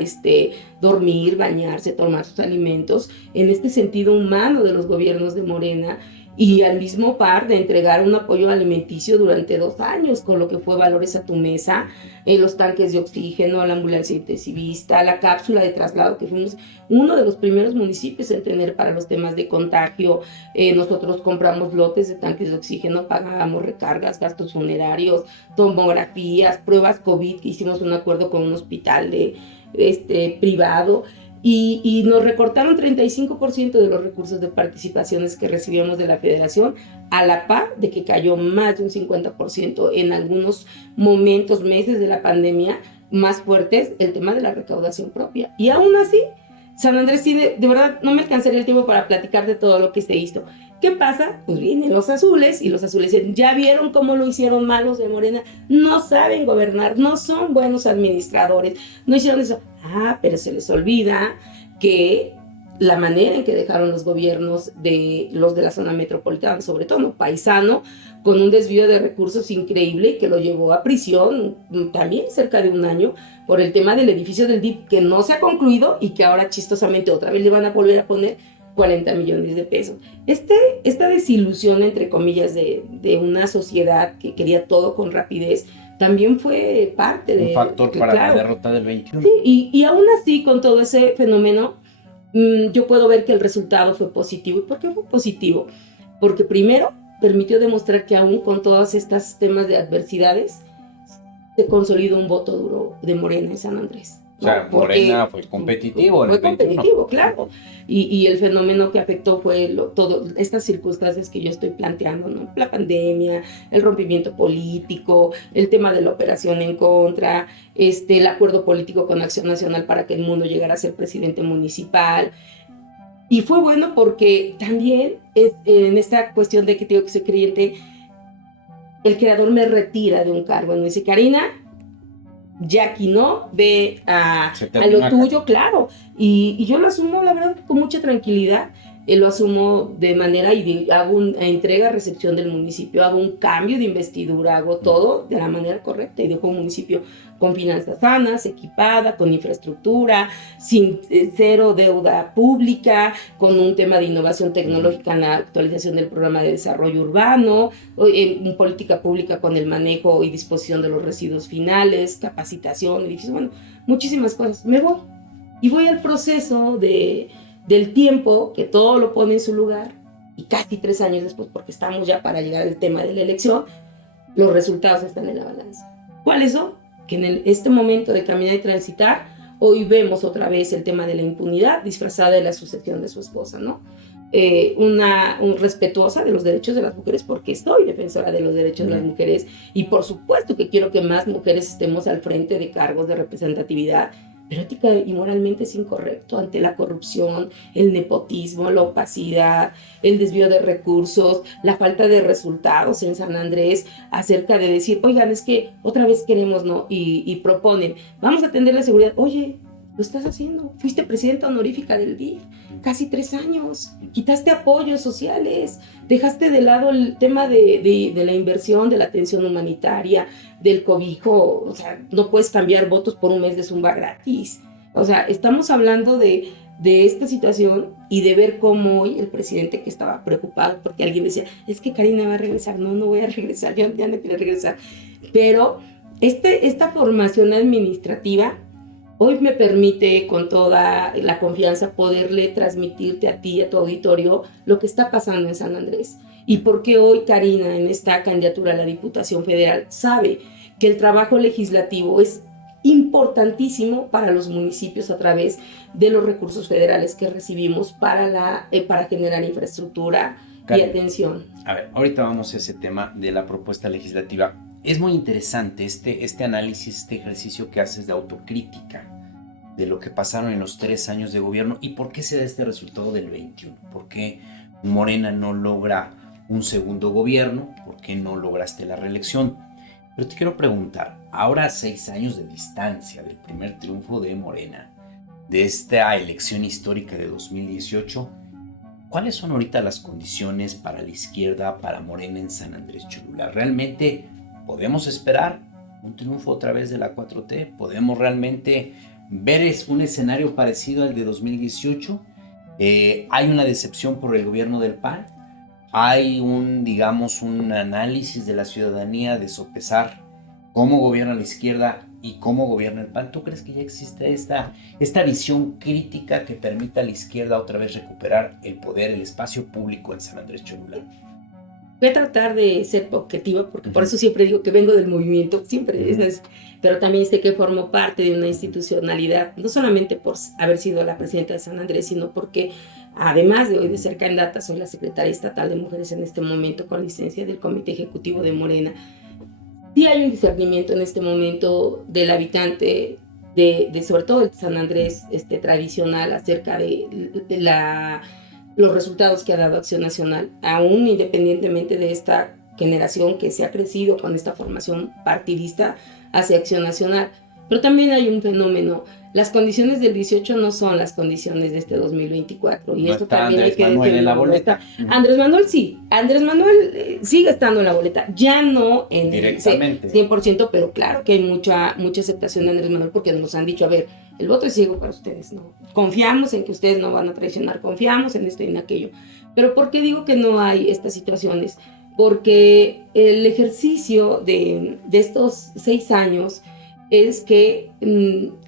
dormir, bañarse, tomar sus alimentos, en este sentido humano de los gobiernos de Morena, y al mismo par de entregar un apoyo alimenticio durante 2 años, con lo que fue Valores a tu Mesa, los tanques de oxígeno, la ambulancia intensivista, la cápsula de traslado, que fuimos uno de los primeros municipios en tener para los temas de contagio. Nosotros compramos lotes de tanques de oxígeno, pagábamos recargas, gastos funerarios, tomografías, pruebas COVID, que hicimos un acuerdo con un hospital privado. Y nos recortaron 35% de los recursos de participaciones que recibíamos de la federación, a la par de que cayó más de un 50% en algunos momentos, meses de la pandemia, más fuertes el tema de la recaudación propia. Y aún así, San Andrés tiene, de verdad, no me alcanzaría el tiempo para platicar de todo lo que se hizo. ¿Qué pasa? Pues vienen los azules y los azules dicen, ya vieron cómo lo hicieron malos de Morena, no saben gobernar, no son buenos administradores, no hicieron eso. Pero se les olvida que la manera en que dejaron los gobiernos de los de la zona metropolitana, sobre todo paisano, con un desvío de recursos increíble que lo llevó a prisión también cerca de un año por el tema del edificio del DIF que no se ha concluido y que ahora chistosamente otra vez le van a volver a poner 40 millones de pesos. Esta desilusión, entre comillas, de una sociedad que quería todo con rapidez, también fue parte de... Un factor para la derrota del 21. Sí, y aún así, con todo ese fenómeno, yo puedo ver que el resultado fue positivo. ¿Y por qué fue positivo? Porque primero permitió demostrar que aún con todos estos temas de adversidades, se consolidó un voto duro de Morena en San Andrés. O sea, Morena fue competitivo. Fue competitivo, claro. Y el fenómeno que afectó fue todas estas circunstancias que yo estoy planteando, ¿no? La pandemia, el rompimiento político, el tema de la operación en contra, el acuerdo político con Acción Nacional para que el mundo llegara a ser presidente municipal. Y fue bueno porque también en esta cuestión de que tengo que ser creyente, el creador me retira de un cargo. Me dice, Karina, ya aquí no, ve a lo tuyo, claro. Y yo lo asumo, la verdad, con mucha tranquilidad. Lo asumo de manera y hago una entrega, recepción del municipio, hago un cambio de investidura, hago todo de la manera correcta y dejo un municipio con finanzas sanas, equipada, con infraestructura, sin cero deuda pública, con un tema de innovación tecnológica en la actualización del programa de desarrollo urbano, en política pública con el manejo y disposición de los residuos finales, capacitación, edificios, bueno, muchísimas cosas. Me voy y voy al proceso del tiempo, que todo lo pone en su lugar, y casi 3 años después, porque estamos ya para llegar al tema de la elección, los resultados están en la balanza. ¿Cuáles son? Que en este momento de caminar y transitar, hoy vemos otra vez el tema de la impunidad disfrazada de la sucesión de su esposa, ¿no? Respetuosa de los derechos de las mujeres, porque soy defensora de los derechos de las mujeres, y por supuesto que quiero que más mujeres estemos al frente de cargos de representatividad, pero ética y moralmente es incorrecto ante la corrupción, el nepotismo, la opacidad, el desvío de recursos, la falta de resultados en San Andrés acerca de decir, oigan, es que otra vez queremos, ¿no? Y proponen, vamos a atender la seguridad. Oye, lo estás haciendo, fuiste presidenta honorífica del DIF, casi 3 años, quitaste apoyos sociales, dejaste de lado el tema de la inversión, de la atención humanitaria, del cobijo, o sea, no puedes cambiar votos por un mes de zumba gratis. O sea, estamos hablando de esta situación y de ver cómo hoy el presidente, que estaba preocupado porque alguien decía, es que Karina va a regresar, no voy a regresar, yo ya no quiero regresar, pero esta formación administrativa hoy me permite con toda la confianza poderle transmitirte a ti y a tu auditorio lo que está pasando en San Andrés. Y por qué hoy Karina, en esta candidatura a la Diputación Federal, sabe que el trabajo legislativo es importantísimo para los municipios a través de los recursos federales que recibimos para generar infraestructura y atención. A ver, ahorita vamos a ese tema de la propuesta legislativa. Es muy interesante este análisis, este ejercicio que haces de autocrítica de lo que pasaron en los 3 años de gobierno y por qué se da este resultado del 21. ¿Por qué Morena no logra un segundo gobierno? ¿Por qué no lograste la reelección? Pero te quiero preguntar, ahora a 6 años de distancia del primer triunfo de Morena, de esta elección histórica de 2018, ¿cuáles son ahorita las condiciones para la izquierda, para Morena en San Andrés Cholula? ¿Realmente podemos esperar un triunfo otra vez de la 4T? ¿Podemos realmente ver un escenario parecido al de 2018? ¿Hay una decepción por el gobierno del PAN? ¿Hay un análisis de la ciudadanía de sopesar cómo gobierna la izquierda y cómo gobierna el PAN? ¿Tú crees que ya existe esta visión crítica que permita a la izquierda otra vez recuperar el poder, el espacio público en San Andrés Cholula? Voy a tratar de ser objetiva, porque por eso siempre digo que vengo del movimiento, siempre pero también sé que formo parte de una institucionalidad, no solamente por haber sido la presidenta de San Andrés, sino porque además de hoy de ser candidata, soy la secretaria estatal de mujeres en este momento con licencia del Comité Ejecutivo de Morena. Sí hay un discernimiento en este momento del habitante de sobre todo el San Andrés tradicional acerca de los resultados que ha dado Acción Nacional, aún independientemente de esta generación que se ha crecido con esta formación partidista hacia Acción Nacional. Pero también hay un fenómeno. Las condiciones del 18 no son las condiciones de este 2024. Y No esto está también Andrés hay que Manuel decirlo. en la boleta. Andrés Manuel sí. Andrés Manuel sigue estando en la boleta. Ya no en Directamente. 100%, pero claro que hay mucha aceptación de Andrés Manuel porque nos han dicho, a ver, el voto es ciego para ustedes, ¿no? Confiamos en que ustedes no van a traicionar, confiamos en esto y en aquello. Pero ¿por qué digo que no hay estas situaciones? Porque el ejercicio de estos 6 años es que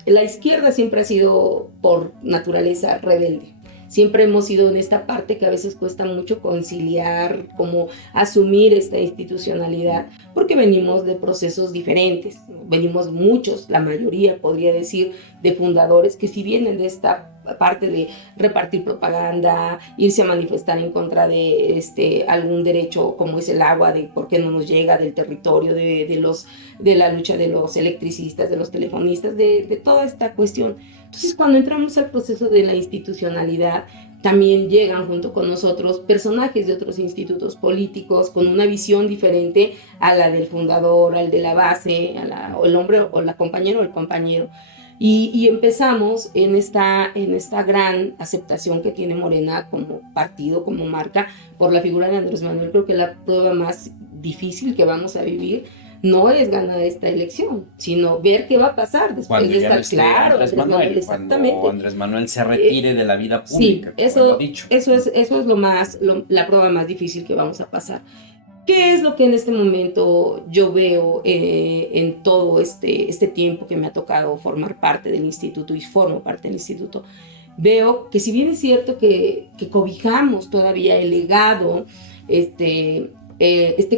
la izquierda siempre ha sido por naturaleza rebelde. Siempre hemos sido en esta parte que a veces cuesta mucho conciliar, como asumir esta institucionalidad, porque venimos de procesos diferentes. Venimos muchos, la mayoría podría decir, de fundadores que sí vienen de esta parte de repartir propaganda, irse a manifestar en contra de algún derecho como es el agua, de por qué no nos llega, del territorio, de la lucha de los electricistas, de los telefonistas, de toda esta cuestión. Entonces, cuando entramos al proceso de la institucionalidad, también llegan junto con nosotros personajes de otros institutos políticos con una visión diferente a la del fundador, al de la base, o el hombre o la compañera o el compañero. Y empezamos en esta gran aceptación que tiene Morena como partido, como marca, por la figura de Andrés Manuel. Creo que la prueba más difícil que vamos a vivir no es ganar esta elección, sino ver qué va a pasar después cuando de estar claro. Andrés Manuel, exactamente. Cuando Andrés Manuel se retire de la vida pública. Sí, eso es la prueba más difícil que vamos a pasar. ¿Qué es lo que en este momento yo veo en todo este tiempo que me ha tocado formar parte del instituto y formo parte del instituto? Veo que si bien es cierto que cobijamos todavía el legado, este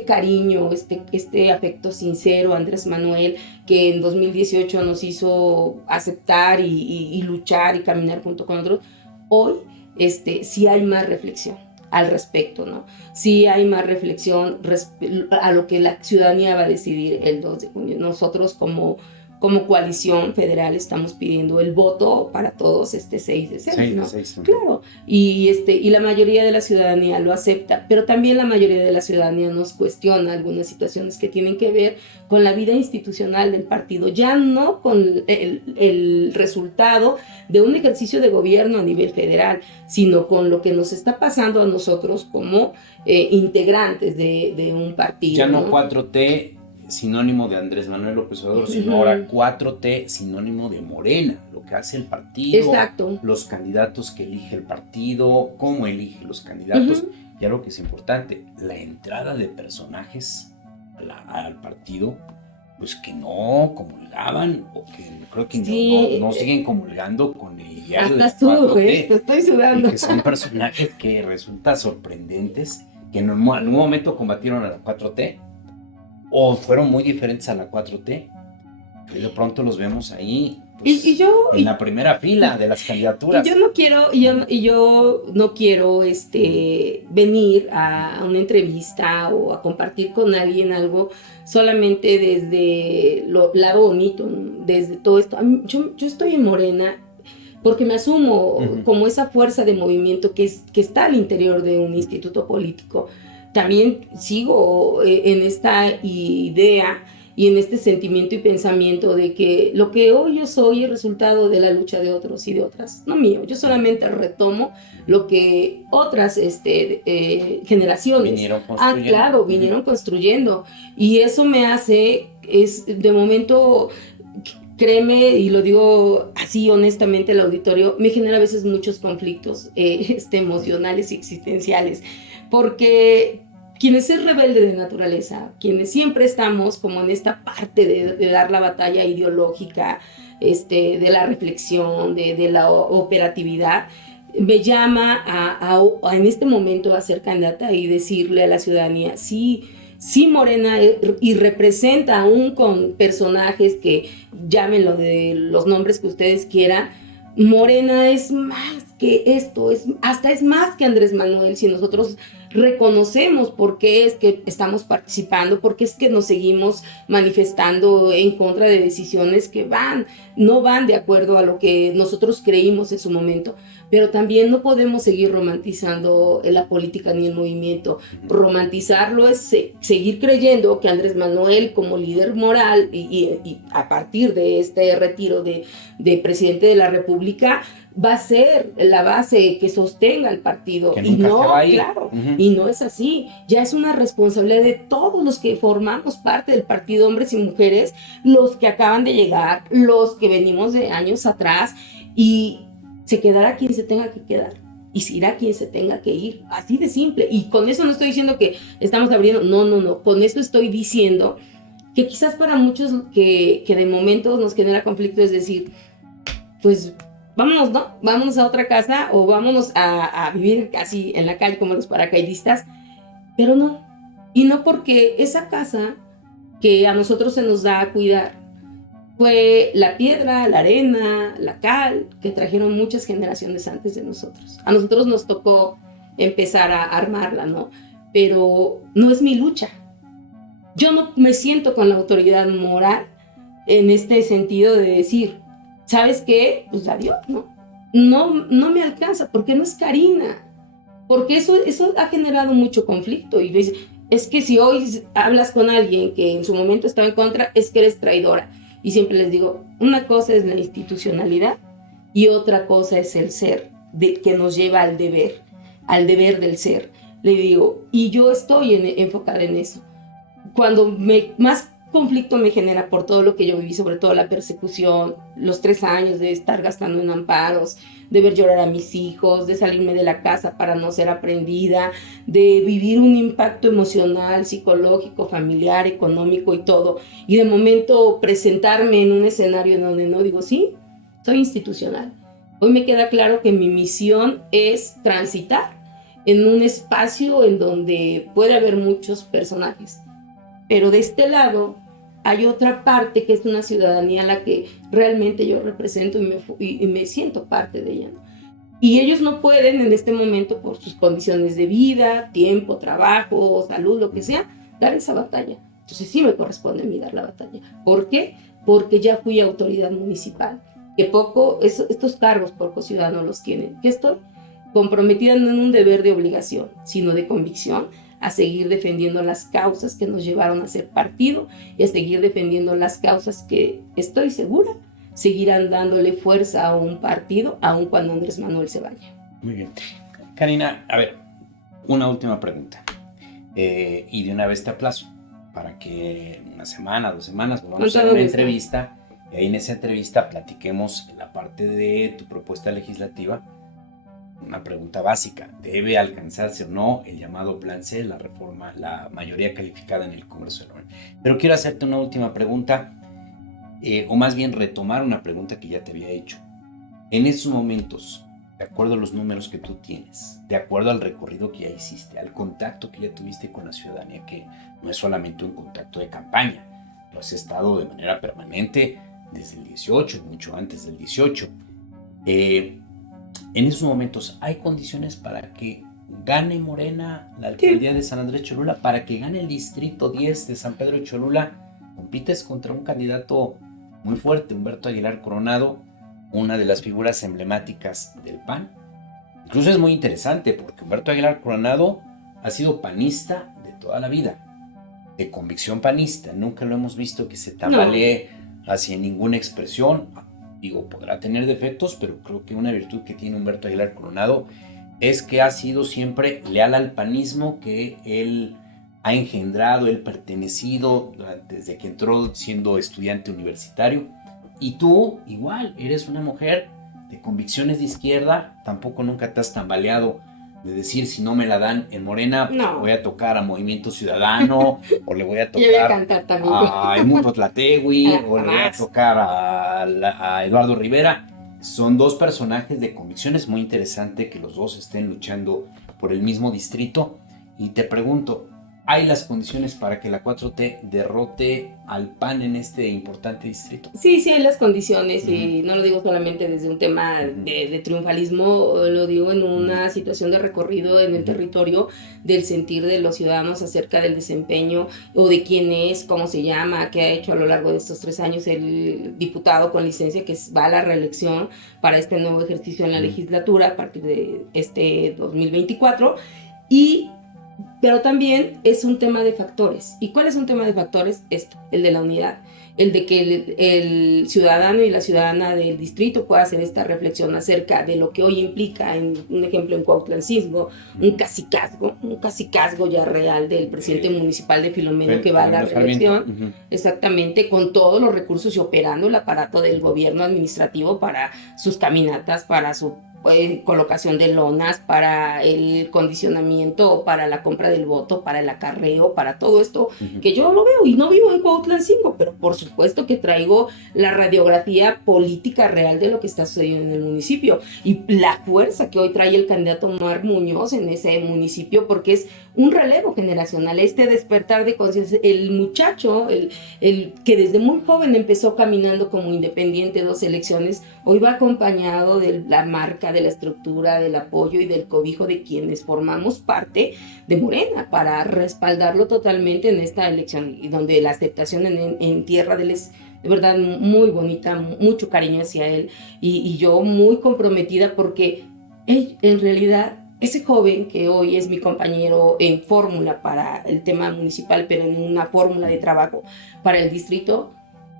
cariño, este afecto sincero a Andrés Manuel, que en 2018 nos hizo aceptar y luchar y caminar junto con otros, hoy sí hay más reflexión al respecto, ¿no? Sí hay más reflexión a lo que la ciudadanía va a decidir el 2 de junio. Nosotros como coalición federal estamos pidiendo el voto para todos 6 de 6, ¿no? 6, claro, y la mayoría de la ciudadanía lo acepta, pero también la mayoría de la ciudadanía nos cuestiona algunas situaciones que tienen que ver con la vida institucional del partido, ya no con el resultado de un ejercicio de gobierno a nivel federal, sino con lo que nos está pasando a nosotros como integrantes de un partido. Ya no 4T sinónimo de Andrés Manuel López Obrador, sino ahora 4T sinónimo de Morena, lo que hace el partido, exacto, los candidatos que elige el partido, cómo elige los candidatos, y algo que es importante, la entrada de personajes al partido, pues que no comulgaban, o que creo que sí, no siguen comulgando con el diario de 4T, te estoy sudando. Y que son personajes que resultan sorprendentes, que en algún momento combatieron a la 4T, o fueron muy diferentes a la 4T, y de pronto los vemos ahí pues, en la primera fila de las candidaturas. Y yo no quiero venir a una entrevista o a compartir con alguien algo solamente desde lo lado bonito, desde todo esto. Yo estoy en Morena porque me asumo como esa fuerza de movimiento que está al interior de un instituto político. También sigo en esta idea y en este sentimiento y pensamiento de que lo que hoy yo soy es resultado de la lucha de otros y de otras, no mío. Yo solamente retomo lo que otras generaciones vinieron construyendo. Y eso me hace, de momento, créeme, y lo digo así honestamente al auditorio, me genera a veces muchos conflictos emocionales y existenciales. Porque quienes es rebelde de naturaleza, quienes siempre estamos como en esta parte de dar la batalla ideológica, de la reflexión, de la operatividad, me llama en este momento a ser candidata y decirle a la ciudadanía, sí, Morena y representa aún con personajes que llámenlo de los nombres que ustedes quieran, Morena es más que esto, hasta es más que Andrés Manuel si nosotros reconocemos por qué es que estamos participando, por qué es que nos seguimos manifestando en contra de decisiones que no van de acuerdo a lo que nosotros creímos en su momento, pero también no podemos seguir romantizando la política ni el movimiento. Romantizarlo es seguir creyendo que Andrés Manuel, como líder moral y a partir de este retiro de presidente de la República, va a ser la base que sostenga el partido. Que y nunca se no, va a ir. claro, y no es así. Ya es una responsabilidad de todos los que formamos parte del partido, hombres y mujeres, los que acaban de llegar, los que venimos de años atrás, y se quedará quien se tenga que quedar y se irá quien se tenga que ir, así de simple. Y con eso no estoy diciendo que estamos abriendo, no, con eso estoy diciendo que quizás para muchos que de momento nos genera conflicto, es decir, pues vámonos, ¿no? Vámonos a otra casa o vámonos a vivir casi en la calle como los paracaidistas, pero no. Y no, porque esa casa que a nosotros se nos da a cuidar fue la piedra, la arena, la cal que trajeron muchas generaciones antes de nosotros. A nosotros nos tocó empezar a armarla, ¿no? Pero no es mi lucha. Yo no me siento con la autoridad moral en este sentido de decir, ¿sabes qué? Pues adiós, ¿no? No me alcanza, porque no es Karina. Porque eso ha generado mucho conflicto. Y dices, es que si hoy hablas con alguien que en su momento estaba en contra, es que eres traidora. Y siempre les digo, una cosa es la institucionalidad y otra cosa es el ser, que nos lleva al deber del ser. Le digo, y yo estoy enfocada en eso. Cuando más conflicto me genera por todo lo que yo viví, sobre todo la persecución, los 3 años de estar gastando en amparos, de ver llorar a mis hijos, de salirme de la casa para no ser aprendida, de vivir un impacto emocional, psicológico, familiar, económico y todo, y de momento presentarme en un escenario en donde no digo, sí, soy institucional. Hoy me queda claro que mi misión es transitar en un espacio en donde puede haber muchos personajes, pero de este lado hay otra parte que es una ciudadanía a la que realmente yo represento y me siento parte de ella, ¿no? Y ellos no pueden en este momento, por sus condiciones de vida, tiempo, trabajo, salud, lo que sea, dar esa batalla. Entonces sí me corresponde a mí dar la batalla. ¿Por qué? Porque ya fui autoridad municipal. Que estos cargos pocos ciudadanos los tienen. Que estoy comprometida no en un deber de obligación, sino de convicción, a seguir defendiendo las causas que nos llevaron a ser partido y a seguir defendiendo las causas que estoy segura seguirán dándole fuerza a un partido aun cuando Andrés Manuel se vaya. Muy bien. Karina, a ver, una última pregunta. Y de una vez te aplazo para que una semana, 2 semanas volvamos a hacer una entrevista y ahí en esa entrevista platiquemos la parte de tu propuesta legislativa. Una pregunta básica: ¿debe alcanzarse o no el llamado Plan C, la reforma, la mayoría calificada en el Congreso de la Unión? Pero quiero hacerte una última pregunta, o más bien retomar una pregunta que ya te había hecho. En estos momentos, de acuerdo a los números que tú tienes, de acuerdo al recorrido que ya hiciste, al contacto que ya tuviste con la ciudadanía, que no es solamente un contacto de campaña, lo has estado de manera permanente desde el 18, mucho antes del 18, en esos momentos, ¿hay condiciones para que gane Morena la alcaldía de San Andrés Cholula? Para que gane el distrito 10 de San Pedro Cholula, compites contra un candidato muy fuerte, Humberto Aguilar Coronado, una de las figuras emblemáticas del PAN. Incluso es muy interesante porque Humberto Aguilar Coronado ha sido panista de toda la vida, de convicción panista. Nunca lo hemos visto que se tambalee hacia ninguna expresión. Digo, podrá tener defectos, pero creo que una virtud que tiene Humberto Aguilar Coronado es que ha sido siempre leal al panismo que él ha engendrado, él pertenecido desde que entró siendo estudiante universitario. Y tú, igual, eres una mujer de convicciones de izquierda, tampoco nunca te has tambaleado de decir, si no me la dan en Morena, pues voy a tocar a Movimiento Ciudadano, o le voy a tocar a Edmundo Tlategui, o le voy a tocar a Eduardo Rivera. Son 2 personajes de convicciones, muy interesante que los 2 estén luchando por el mismo distrito. Y te pregunto, ¿Hay las condiciones para que la 4T derrote al PAN en este importante distrito? Sí, sí hay las condiciones, y no lo digo solamente desde un tema de triunfalismo, lo digo en una situación de recorrido en el territorio del sentir de los ciudadanos acerca del desempeño o de quién es, cómo se llama, qué ha hecho a lo largo de estos 3 años el diputado con licencia que va a la reelección para este nuevo ejercicio en la legislatura a partir de este 2024. Pero también es un tema de factores. ¿Y cuál es un tema de factores? Esto, el de la unidad. El de que el ciudadano y la ciudadana del distrito pueda hacer esta reflexión acerca de lo que hoy implica, en un ejemplo en Cuautlancingo, un cacicazgo ya real del presidente municipal de Filomeno que va a la reelección, exactamente, con todos los recursos y operando el aparato del gobierno administrativo para sus caminatas, para su colocación de lonas, para el condicionamiento, para la compra del voto, para el acarreo, para todo esto, que yo lo veo y no vivo en Cuautlancingo, pero por supuesto que traigo la radiografía política real de lo que está sucediendo en el municipio y la fuerza que hoy trae el candidato Omar Muñoz en ese municipio, porque es un relevo generacional, este despertar de conciencia, el muchacho, el que desde muy joven empezó caminando como independiente 2 elecciones, hoy va acompañado de la marca, de la estructura, del apoyo y del cobijo de quienes formamos parte de Morena para respaldarlo totalmente en esta elección, y donde la aceptación en tierra de él es de verdad muy bonita, mucho cariño hacia él, y yo muy comprometida porque él, en realidad, ese joven que hoy es mi compañero en fórmula para el tema municipal, pero en una fórmula de trabajo para el distrito,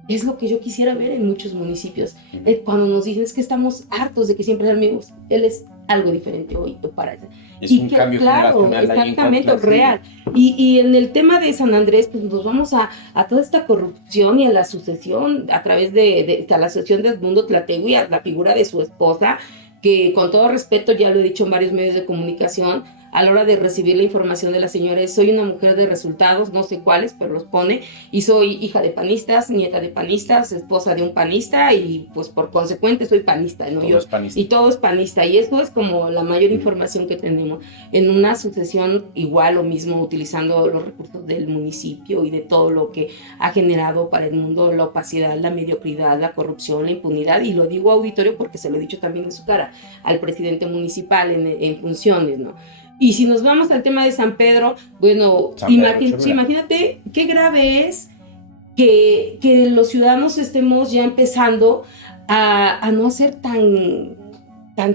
es lo que yo quisiera ver en muchos municipios. Cuando nos dicen es que estamos hartos de que siempre sean amigos, él es algo diferente hoy para eso. Es un cambio generacional. Exactamente, real. Y en el tema de San Andrés, pues nos vamos a toda esta corrupción y a la sucesión a través de la sucesión de Edmundo Tlategui, a la figura de su esposa, que con todo respeto, ya lo he dicho en varios medios de comunicación, a la hora de recibir la información de la señora es: soy una mujer de resultados, no sé cuáles, pero los pone, y soy hija de panistas, nieta de panistas, esposa de un panista, y pues por consecuente soy panista, ¿no? Todo es panista. Y todo es panista, y eso es como la mayor información que tenemos. En una sucesión igual lo mismo, utilizando los recursos del municipio y de todo lo que ha generado para el mundo la opacidad, la mediocridad, la corrupción, la impunidad, y lo digo auditorio porque se lo he dicho también en su cara al presidente municipal en funciones, ¿no? Y si nos vamos al tema de San Pedro, bueno, imagínate qué grave es que los ciudadanos estemos ya empezando a no ser tan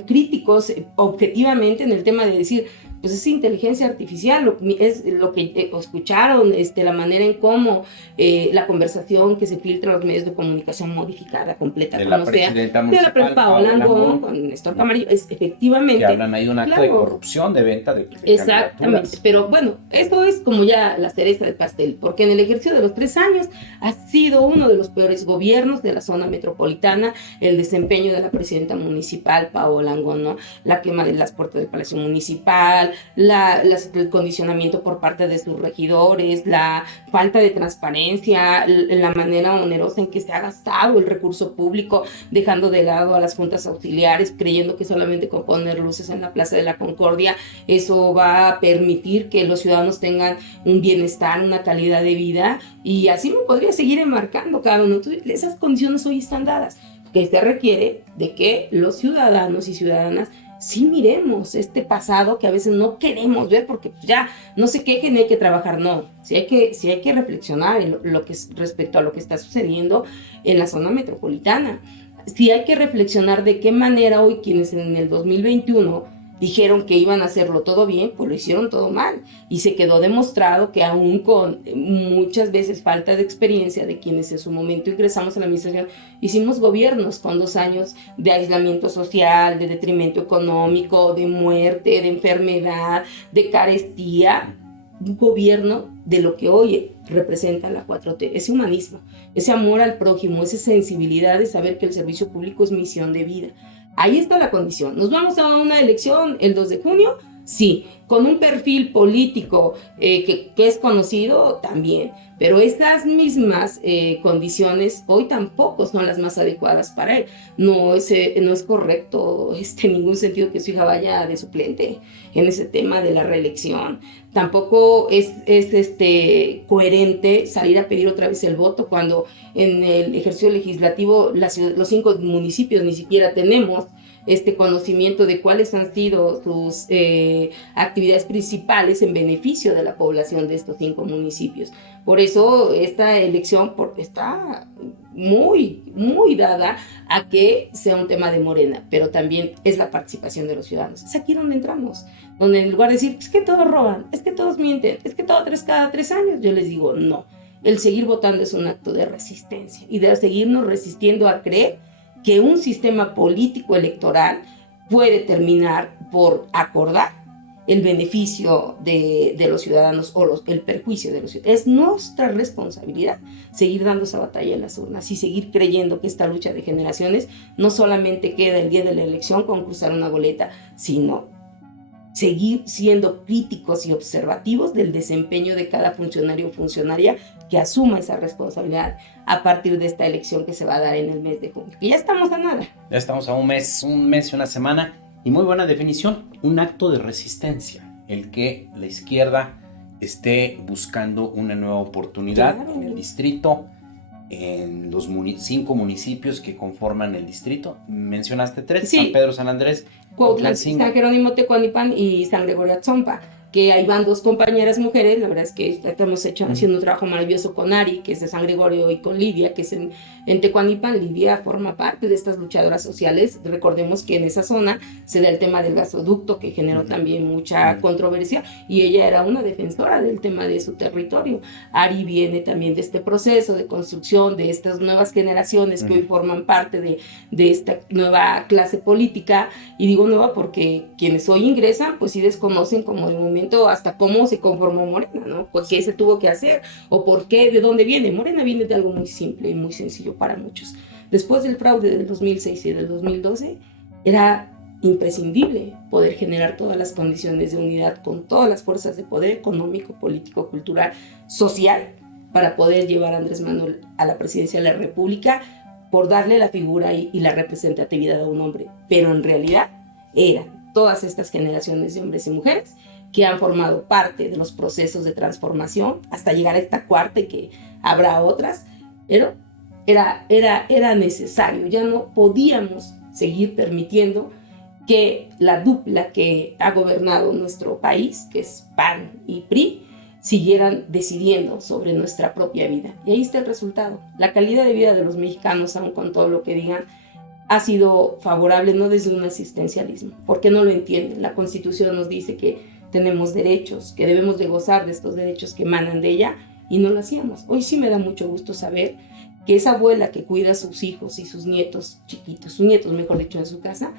críticos objetivamente en el tema de decir, pues es inteligencia artificial, es lo que escucharon, la manera en cómo la conversación que se filtra en los medios de comunicación modificada, completa, de la presidenta municipal, Paola Langón, con Néstor Camarillo, es efectivamente... Que hablan ahí de un acto de corrupción, de venta de exactamente, pero bueno, esto es como ya la cereza del pastel, porque en el ejercicio de los 3 años ha sido uno de los peores gobiernos de la zona metropolitana, el desempeño de la presidenta municipal, Paola Langón, ¿no? La quema de las puertas del Palacio Municipal, el condicionamiento por parte de sus regidores, la falta de transparencia, la manera onerosa en que se ha gastado el recurso público, dejando de lado a las juntas auxiliares, creyendo que solamente con poner luces en la Plaza de la Concordia eso va a permitir que los ciudadanos tengan un bienestar, una calidad de vida, y así me podría seguir enmarcando cada uno. Entonces, esas condiciones hoy están dadas, que se requiere de que los ciudadanos y ciudadanas sí miremos este pasado que a veces no queremos ver, porque ya no se quejen, hay que trabajar, no, sí hay que reflexionar en lo que es respecto a lo que está sucediendo en la zona metropolitana. Sí hay que reflexionar de qué manera hoy quienes en el 2021 dijeron que iban a hacerlo todo bien, pues lo hicieron todo mal, y se quedó demostrado que aún con muchas veces falta de experiencia de quienes en su momento ingresamos a la administración, hicimos gobiernos con 2 años de aislamiento social, de detrimento económico, de muerte, de enfermedad, de carestía. Un gobierno de lo que hoy representa la 4T, ese humanismo, ese amor al prójimo, esa sensibilidad de saber que el servicio público es misión de vida. Ahí está la condición. Nos vamos a una elección el 2 de junio. Sí, con un perfil político que es conocido también, pero estas mismas condiciones hoy tampoco son las más adecuadas para él. No es correcto en ningún sentido que su hija vaya de suplente en ese tema de la reelección. Tampoco es coherente salir a pedir otra vez el voto cuando en el ejercicio legislativo los 5 municipios ni siquiera tenemos este conocimiento de cuáles han sido sus actividades principales en beneficio de la población de estos 5 municipios. Por eso esta elección está muy, muy dada a que sea un tema de Morena, pero también es la participación de los ciudadanos. Es aquí donde entramos, donde en lugar de decir, es que todos roban, es que todos mienten, es que todo cada 3 años, yo les digo, no. El seguir votando es un acto de resistencia y de seguirnos resistiendo a creer que un sistema político electoral puede terminar por acordar el beneficio de los ciudadanos o el perjuicio de los ciudadanos. Es nuestra responsabilidad seguir dando esa batalla en las urnas y seguir creyendo que esta lucha de generaciones no solamente queda el día de la elección con cruzar una boleta, sino seguir siendo críticos y observativos del desempeño de cada funcionario o funcionaria que asuma esa responsabilidad a partir de esta elección que se va a dar en el mes de junio. Y ya estamos a nada. Ya estamos a un mes y una semana. Y muy buena definición, un acto de resistencia, el que la izquierda esté buscando una nueva oportunidad en el distrito, en los 5 municipios que conforman el distrito. Mencionaste 3, sí. San Pedro, San Andrés, Cuautla, San Jerónimo, Tecuanipan y San Gregorio Atzompa, que ahí van 2 compañeras mujeres. La verdad es que estamos haciendo un trabajo maravilloso con Ari, que es de San Gregorio, y con Lidia, que es en Tecuanipan. Lidia forma parte de estas luchadoras sociales. Recordemos que en esa zona se da el tema del gasoducto, que generó también mucha controversia, y ella era una defensora del tema de su territorio. Ari viene también de este proceso de construcción de estas nuevas generaciones que hoy forman parte de esta nueva clase política, y digo nueva porque quienes hoy ingresan pues sí desconocen como de momento hasta cómo se conformó Morena, ¿no? Pues qué se tuvo que hacer o por qué, de dónde viene. Morena viene de algo muy simple y muy sencillo para muchos. Después del fraude del 2006 y del 2012 era imprescindible poder generar todas las condiciones de unidad con todas las fuerzas de poder económico, político, cultural, social, para poder llevar a Andrés Manuel a la presidencia de la República, por darle la figura y la representatividad a un hombre. Pero en realidad eran todas estas generaciones de hombres y mujeres que han formado parte de los procesos de transformación hasta llegar a esta cuarta y que habrá otras, pero era necesario. Ya no podíamos seguir permitiendo que la dupla que ha gobernado nuestro país, que es PAN y PRI, siguieran decidiendo sobre nuestra propia vida. Y ahí está el resultado. La calidad de vida de los mexicanos, aun con todo lo que digan, ha sido favorable no desde un asistencialismo, porque no lo entienden. La Constitución nos dice que tenemos derechos, que debemos de gozar de estos derechos que emanan de ella, y no lo hacíamos. Hoy sí me da mucho gusto saber que esa abuela que cuida a sus hijos y sus nietos chiquitos, sus nietos mejor dicho en su casa,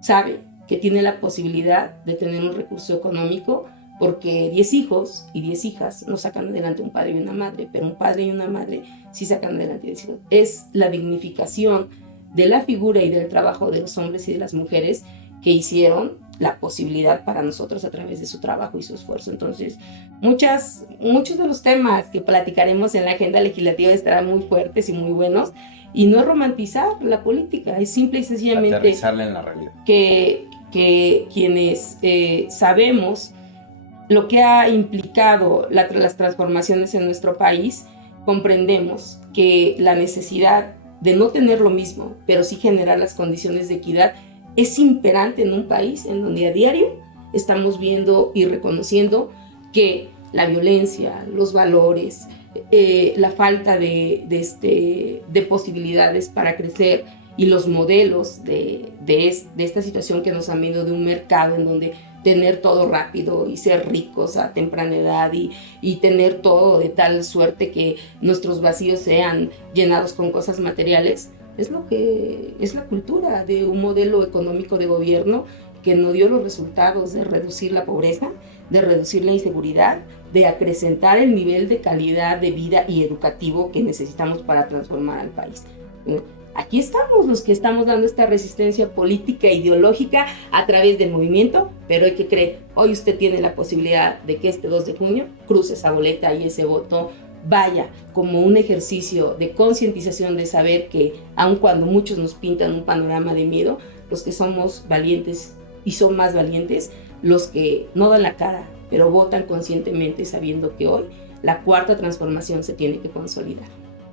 sabe que tiene la posibilidad de tener un recurso económico, porque 10 hijos y 10 hijas no sacan adelante un padre y una madre, pero un padre y una madre sí sacan adelante 10 hijos. Es la dignificación de la figura y del trabajo de los hombres y de las mujeres que hicieron la posibilidad para nosotros a través de su trabajo y su esfuerzo. Entonces, muchos de los temas que platicaremos en la agenda legislativa estarán muy fuertes y muy buenos, y no es romantizar la política, es simple y sencillamente aterrizarla en la realidad. Que quienes sabemos lo que ha implicado las transformaciones en nuestro país, comprendemos que la necesidad de no tener lo mismo, pero sí generar las condiciones de equidad, es imperante en un país en donde a diario estamos viendo y reconociendo que la violencia, los valores, la falta de posibilidades para crecer y los modelos de esta situación que nos han venido de un mercado en donde tener todo rápido y ser ricos a temprana edad y tener todo de tal suerte que nuestros vacíos sean llenados con cosas materiales, es lo que es la cultura de un modelo económico de gobierno que no dio los resultados de reducir la pobreza, de reducir la inseguridad, de acrecentar el nivel de calidad de vida y educativo que necesitamos para transformar al país. Aquí estamos los que estamos dando esta resistencia política e ideológica a través del movimiento, pero hay que creer, Hoy usted tiene la posibilidad de que este 2 de junio cruce esa boleta y ese voto vaya como un ejercicio de concientización, de saber que aun cuando muchos nos pintan un panorama de miedo, los que somos valientes y son más valientes, los que no dan la cara, pero votan conscientemente sabiendo que hoy la cuarta transformación se tiene que consolidar.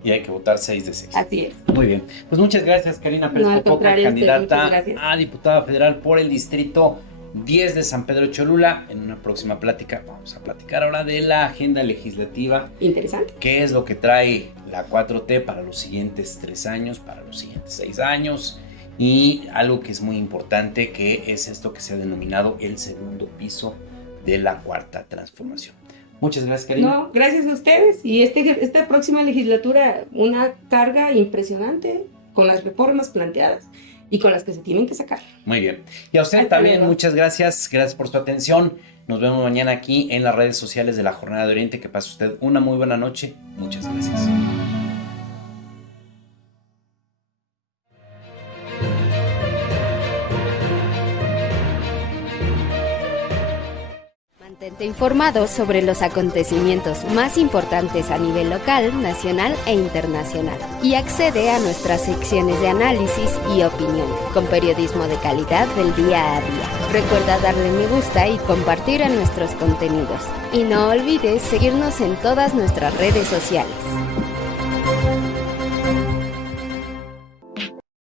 Y hay que votar 6 de 6. Así es. Muy bien. Pues muchas gracias, Karina Pérez Popoca, candidata a diputada federal por el distrito 10 de San Pedro Cholula. En una próxima plática vamos a platicar ahora de la agenda legislativa. Interesante. ¿Qué es lo que trae la 4T para los siguientes 3 años, para los siguientes 6 años? Y algo que es muy importante, que es esto que se ha denominado el segundo piso de la cuarta transformación. Muchas gracias, Karina. No, gracias a ustedes. Y esta próxima legislatura, una carga impresionante con las reformas planteadas y con las que se tienen que sacar. Muy bien. Y a usted también, muchas gracias. Gracias por su atención. Nos vemos mañana aquí en las redes sociales de la Jornada de Oriente. Que pase usted una muy buena noche. Muchas gracias. Mantente informado sobre los acontecimientos más importantes a nivel local, nacional e internacional. Y accede a nuestras secciones de análisis y opinión, con periodismo de calidad del día a día. Recuerda darle me gusta y compartir a nuestros contenidos. Y no olvides seguirnos en todas nuestras redes sociales.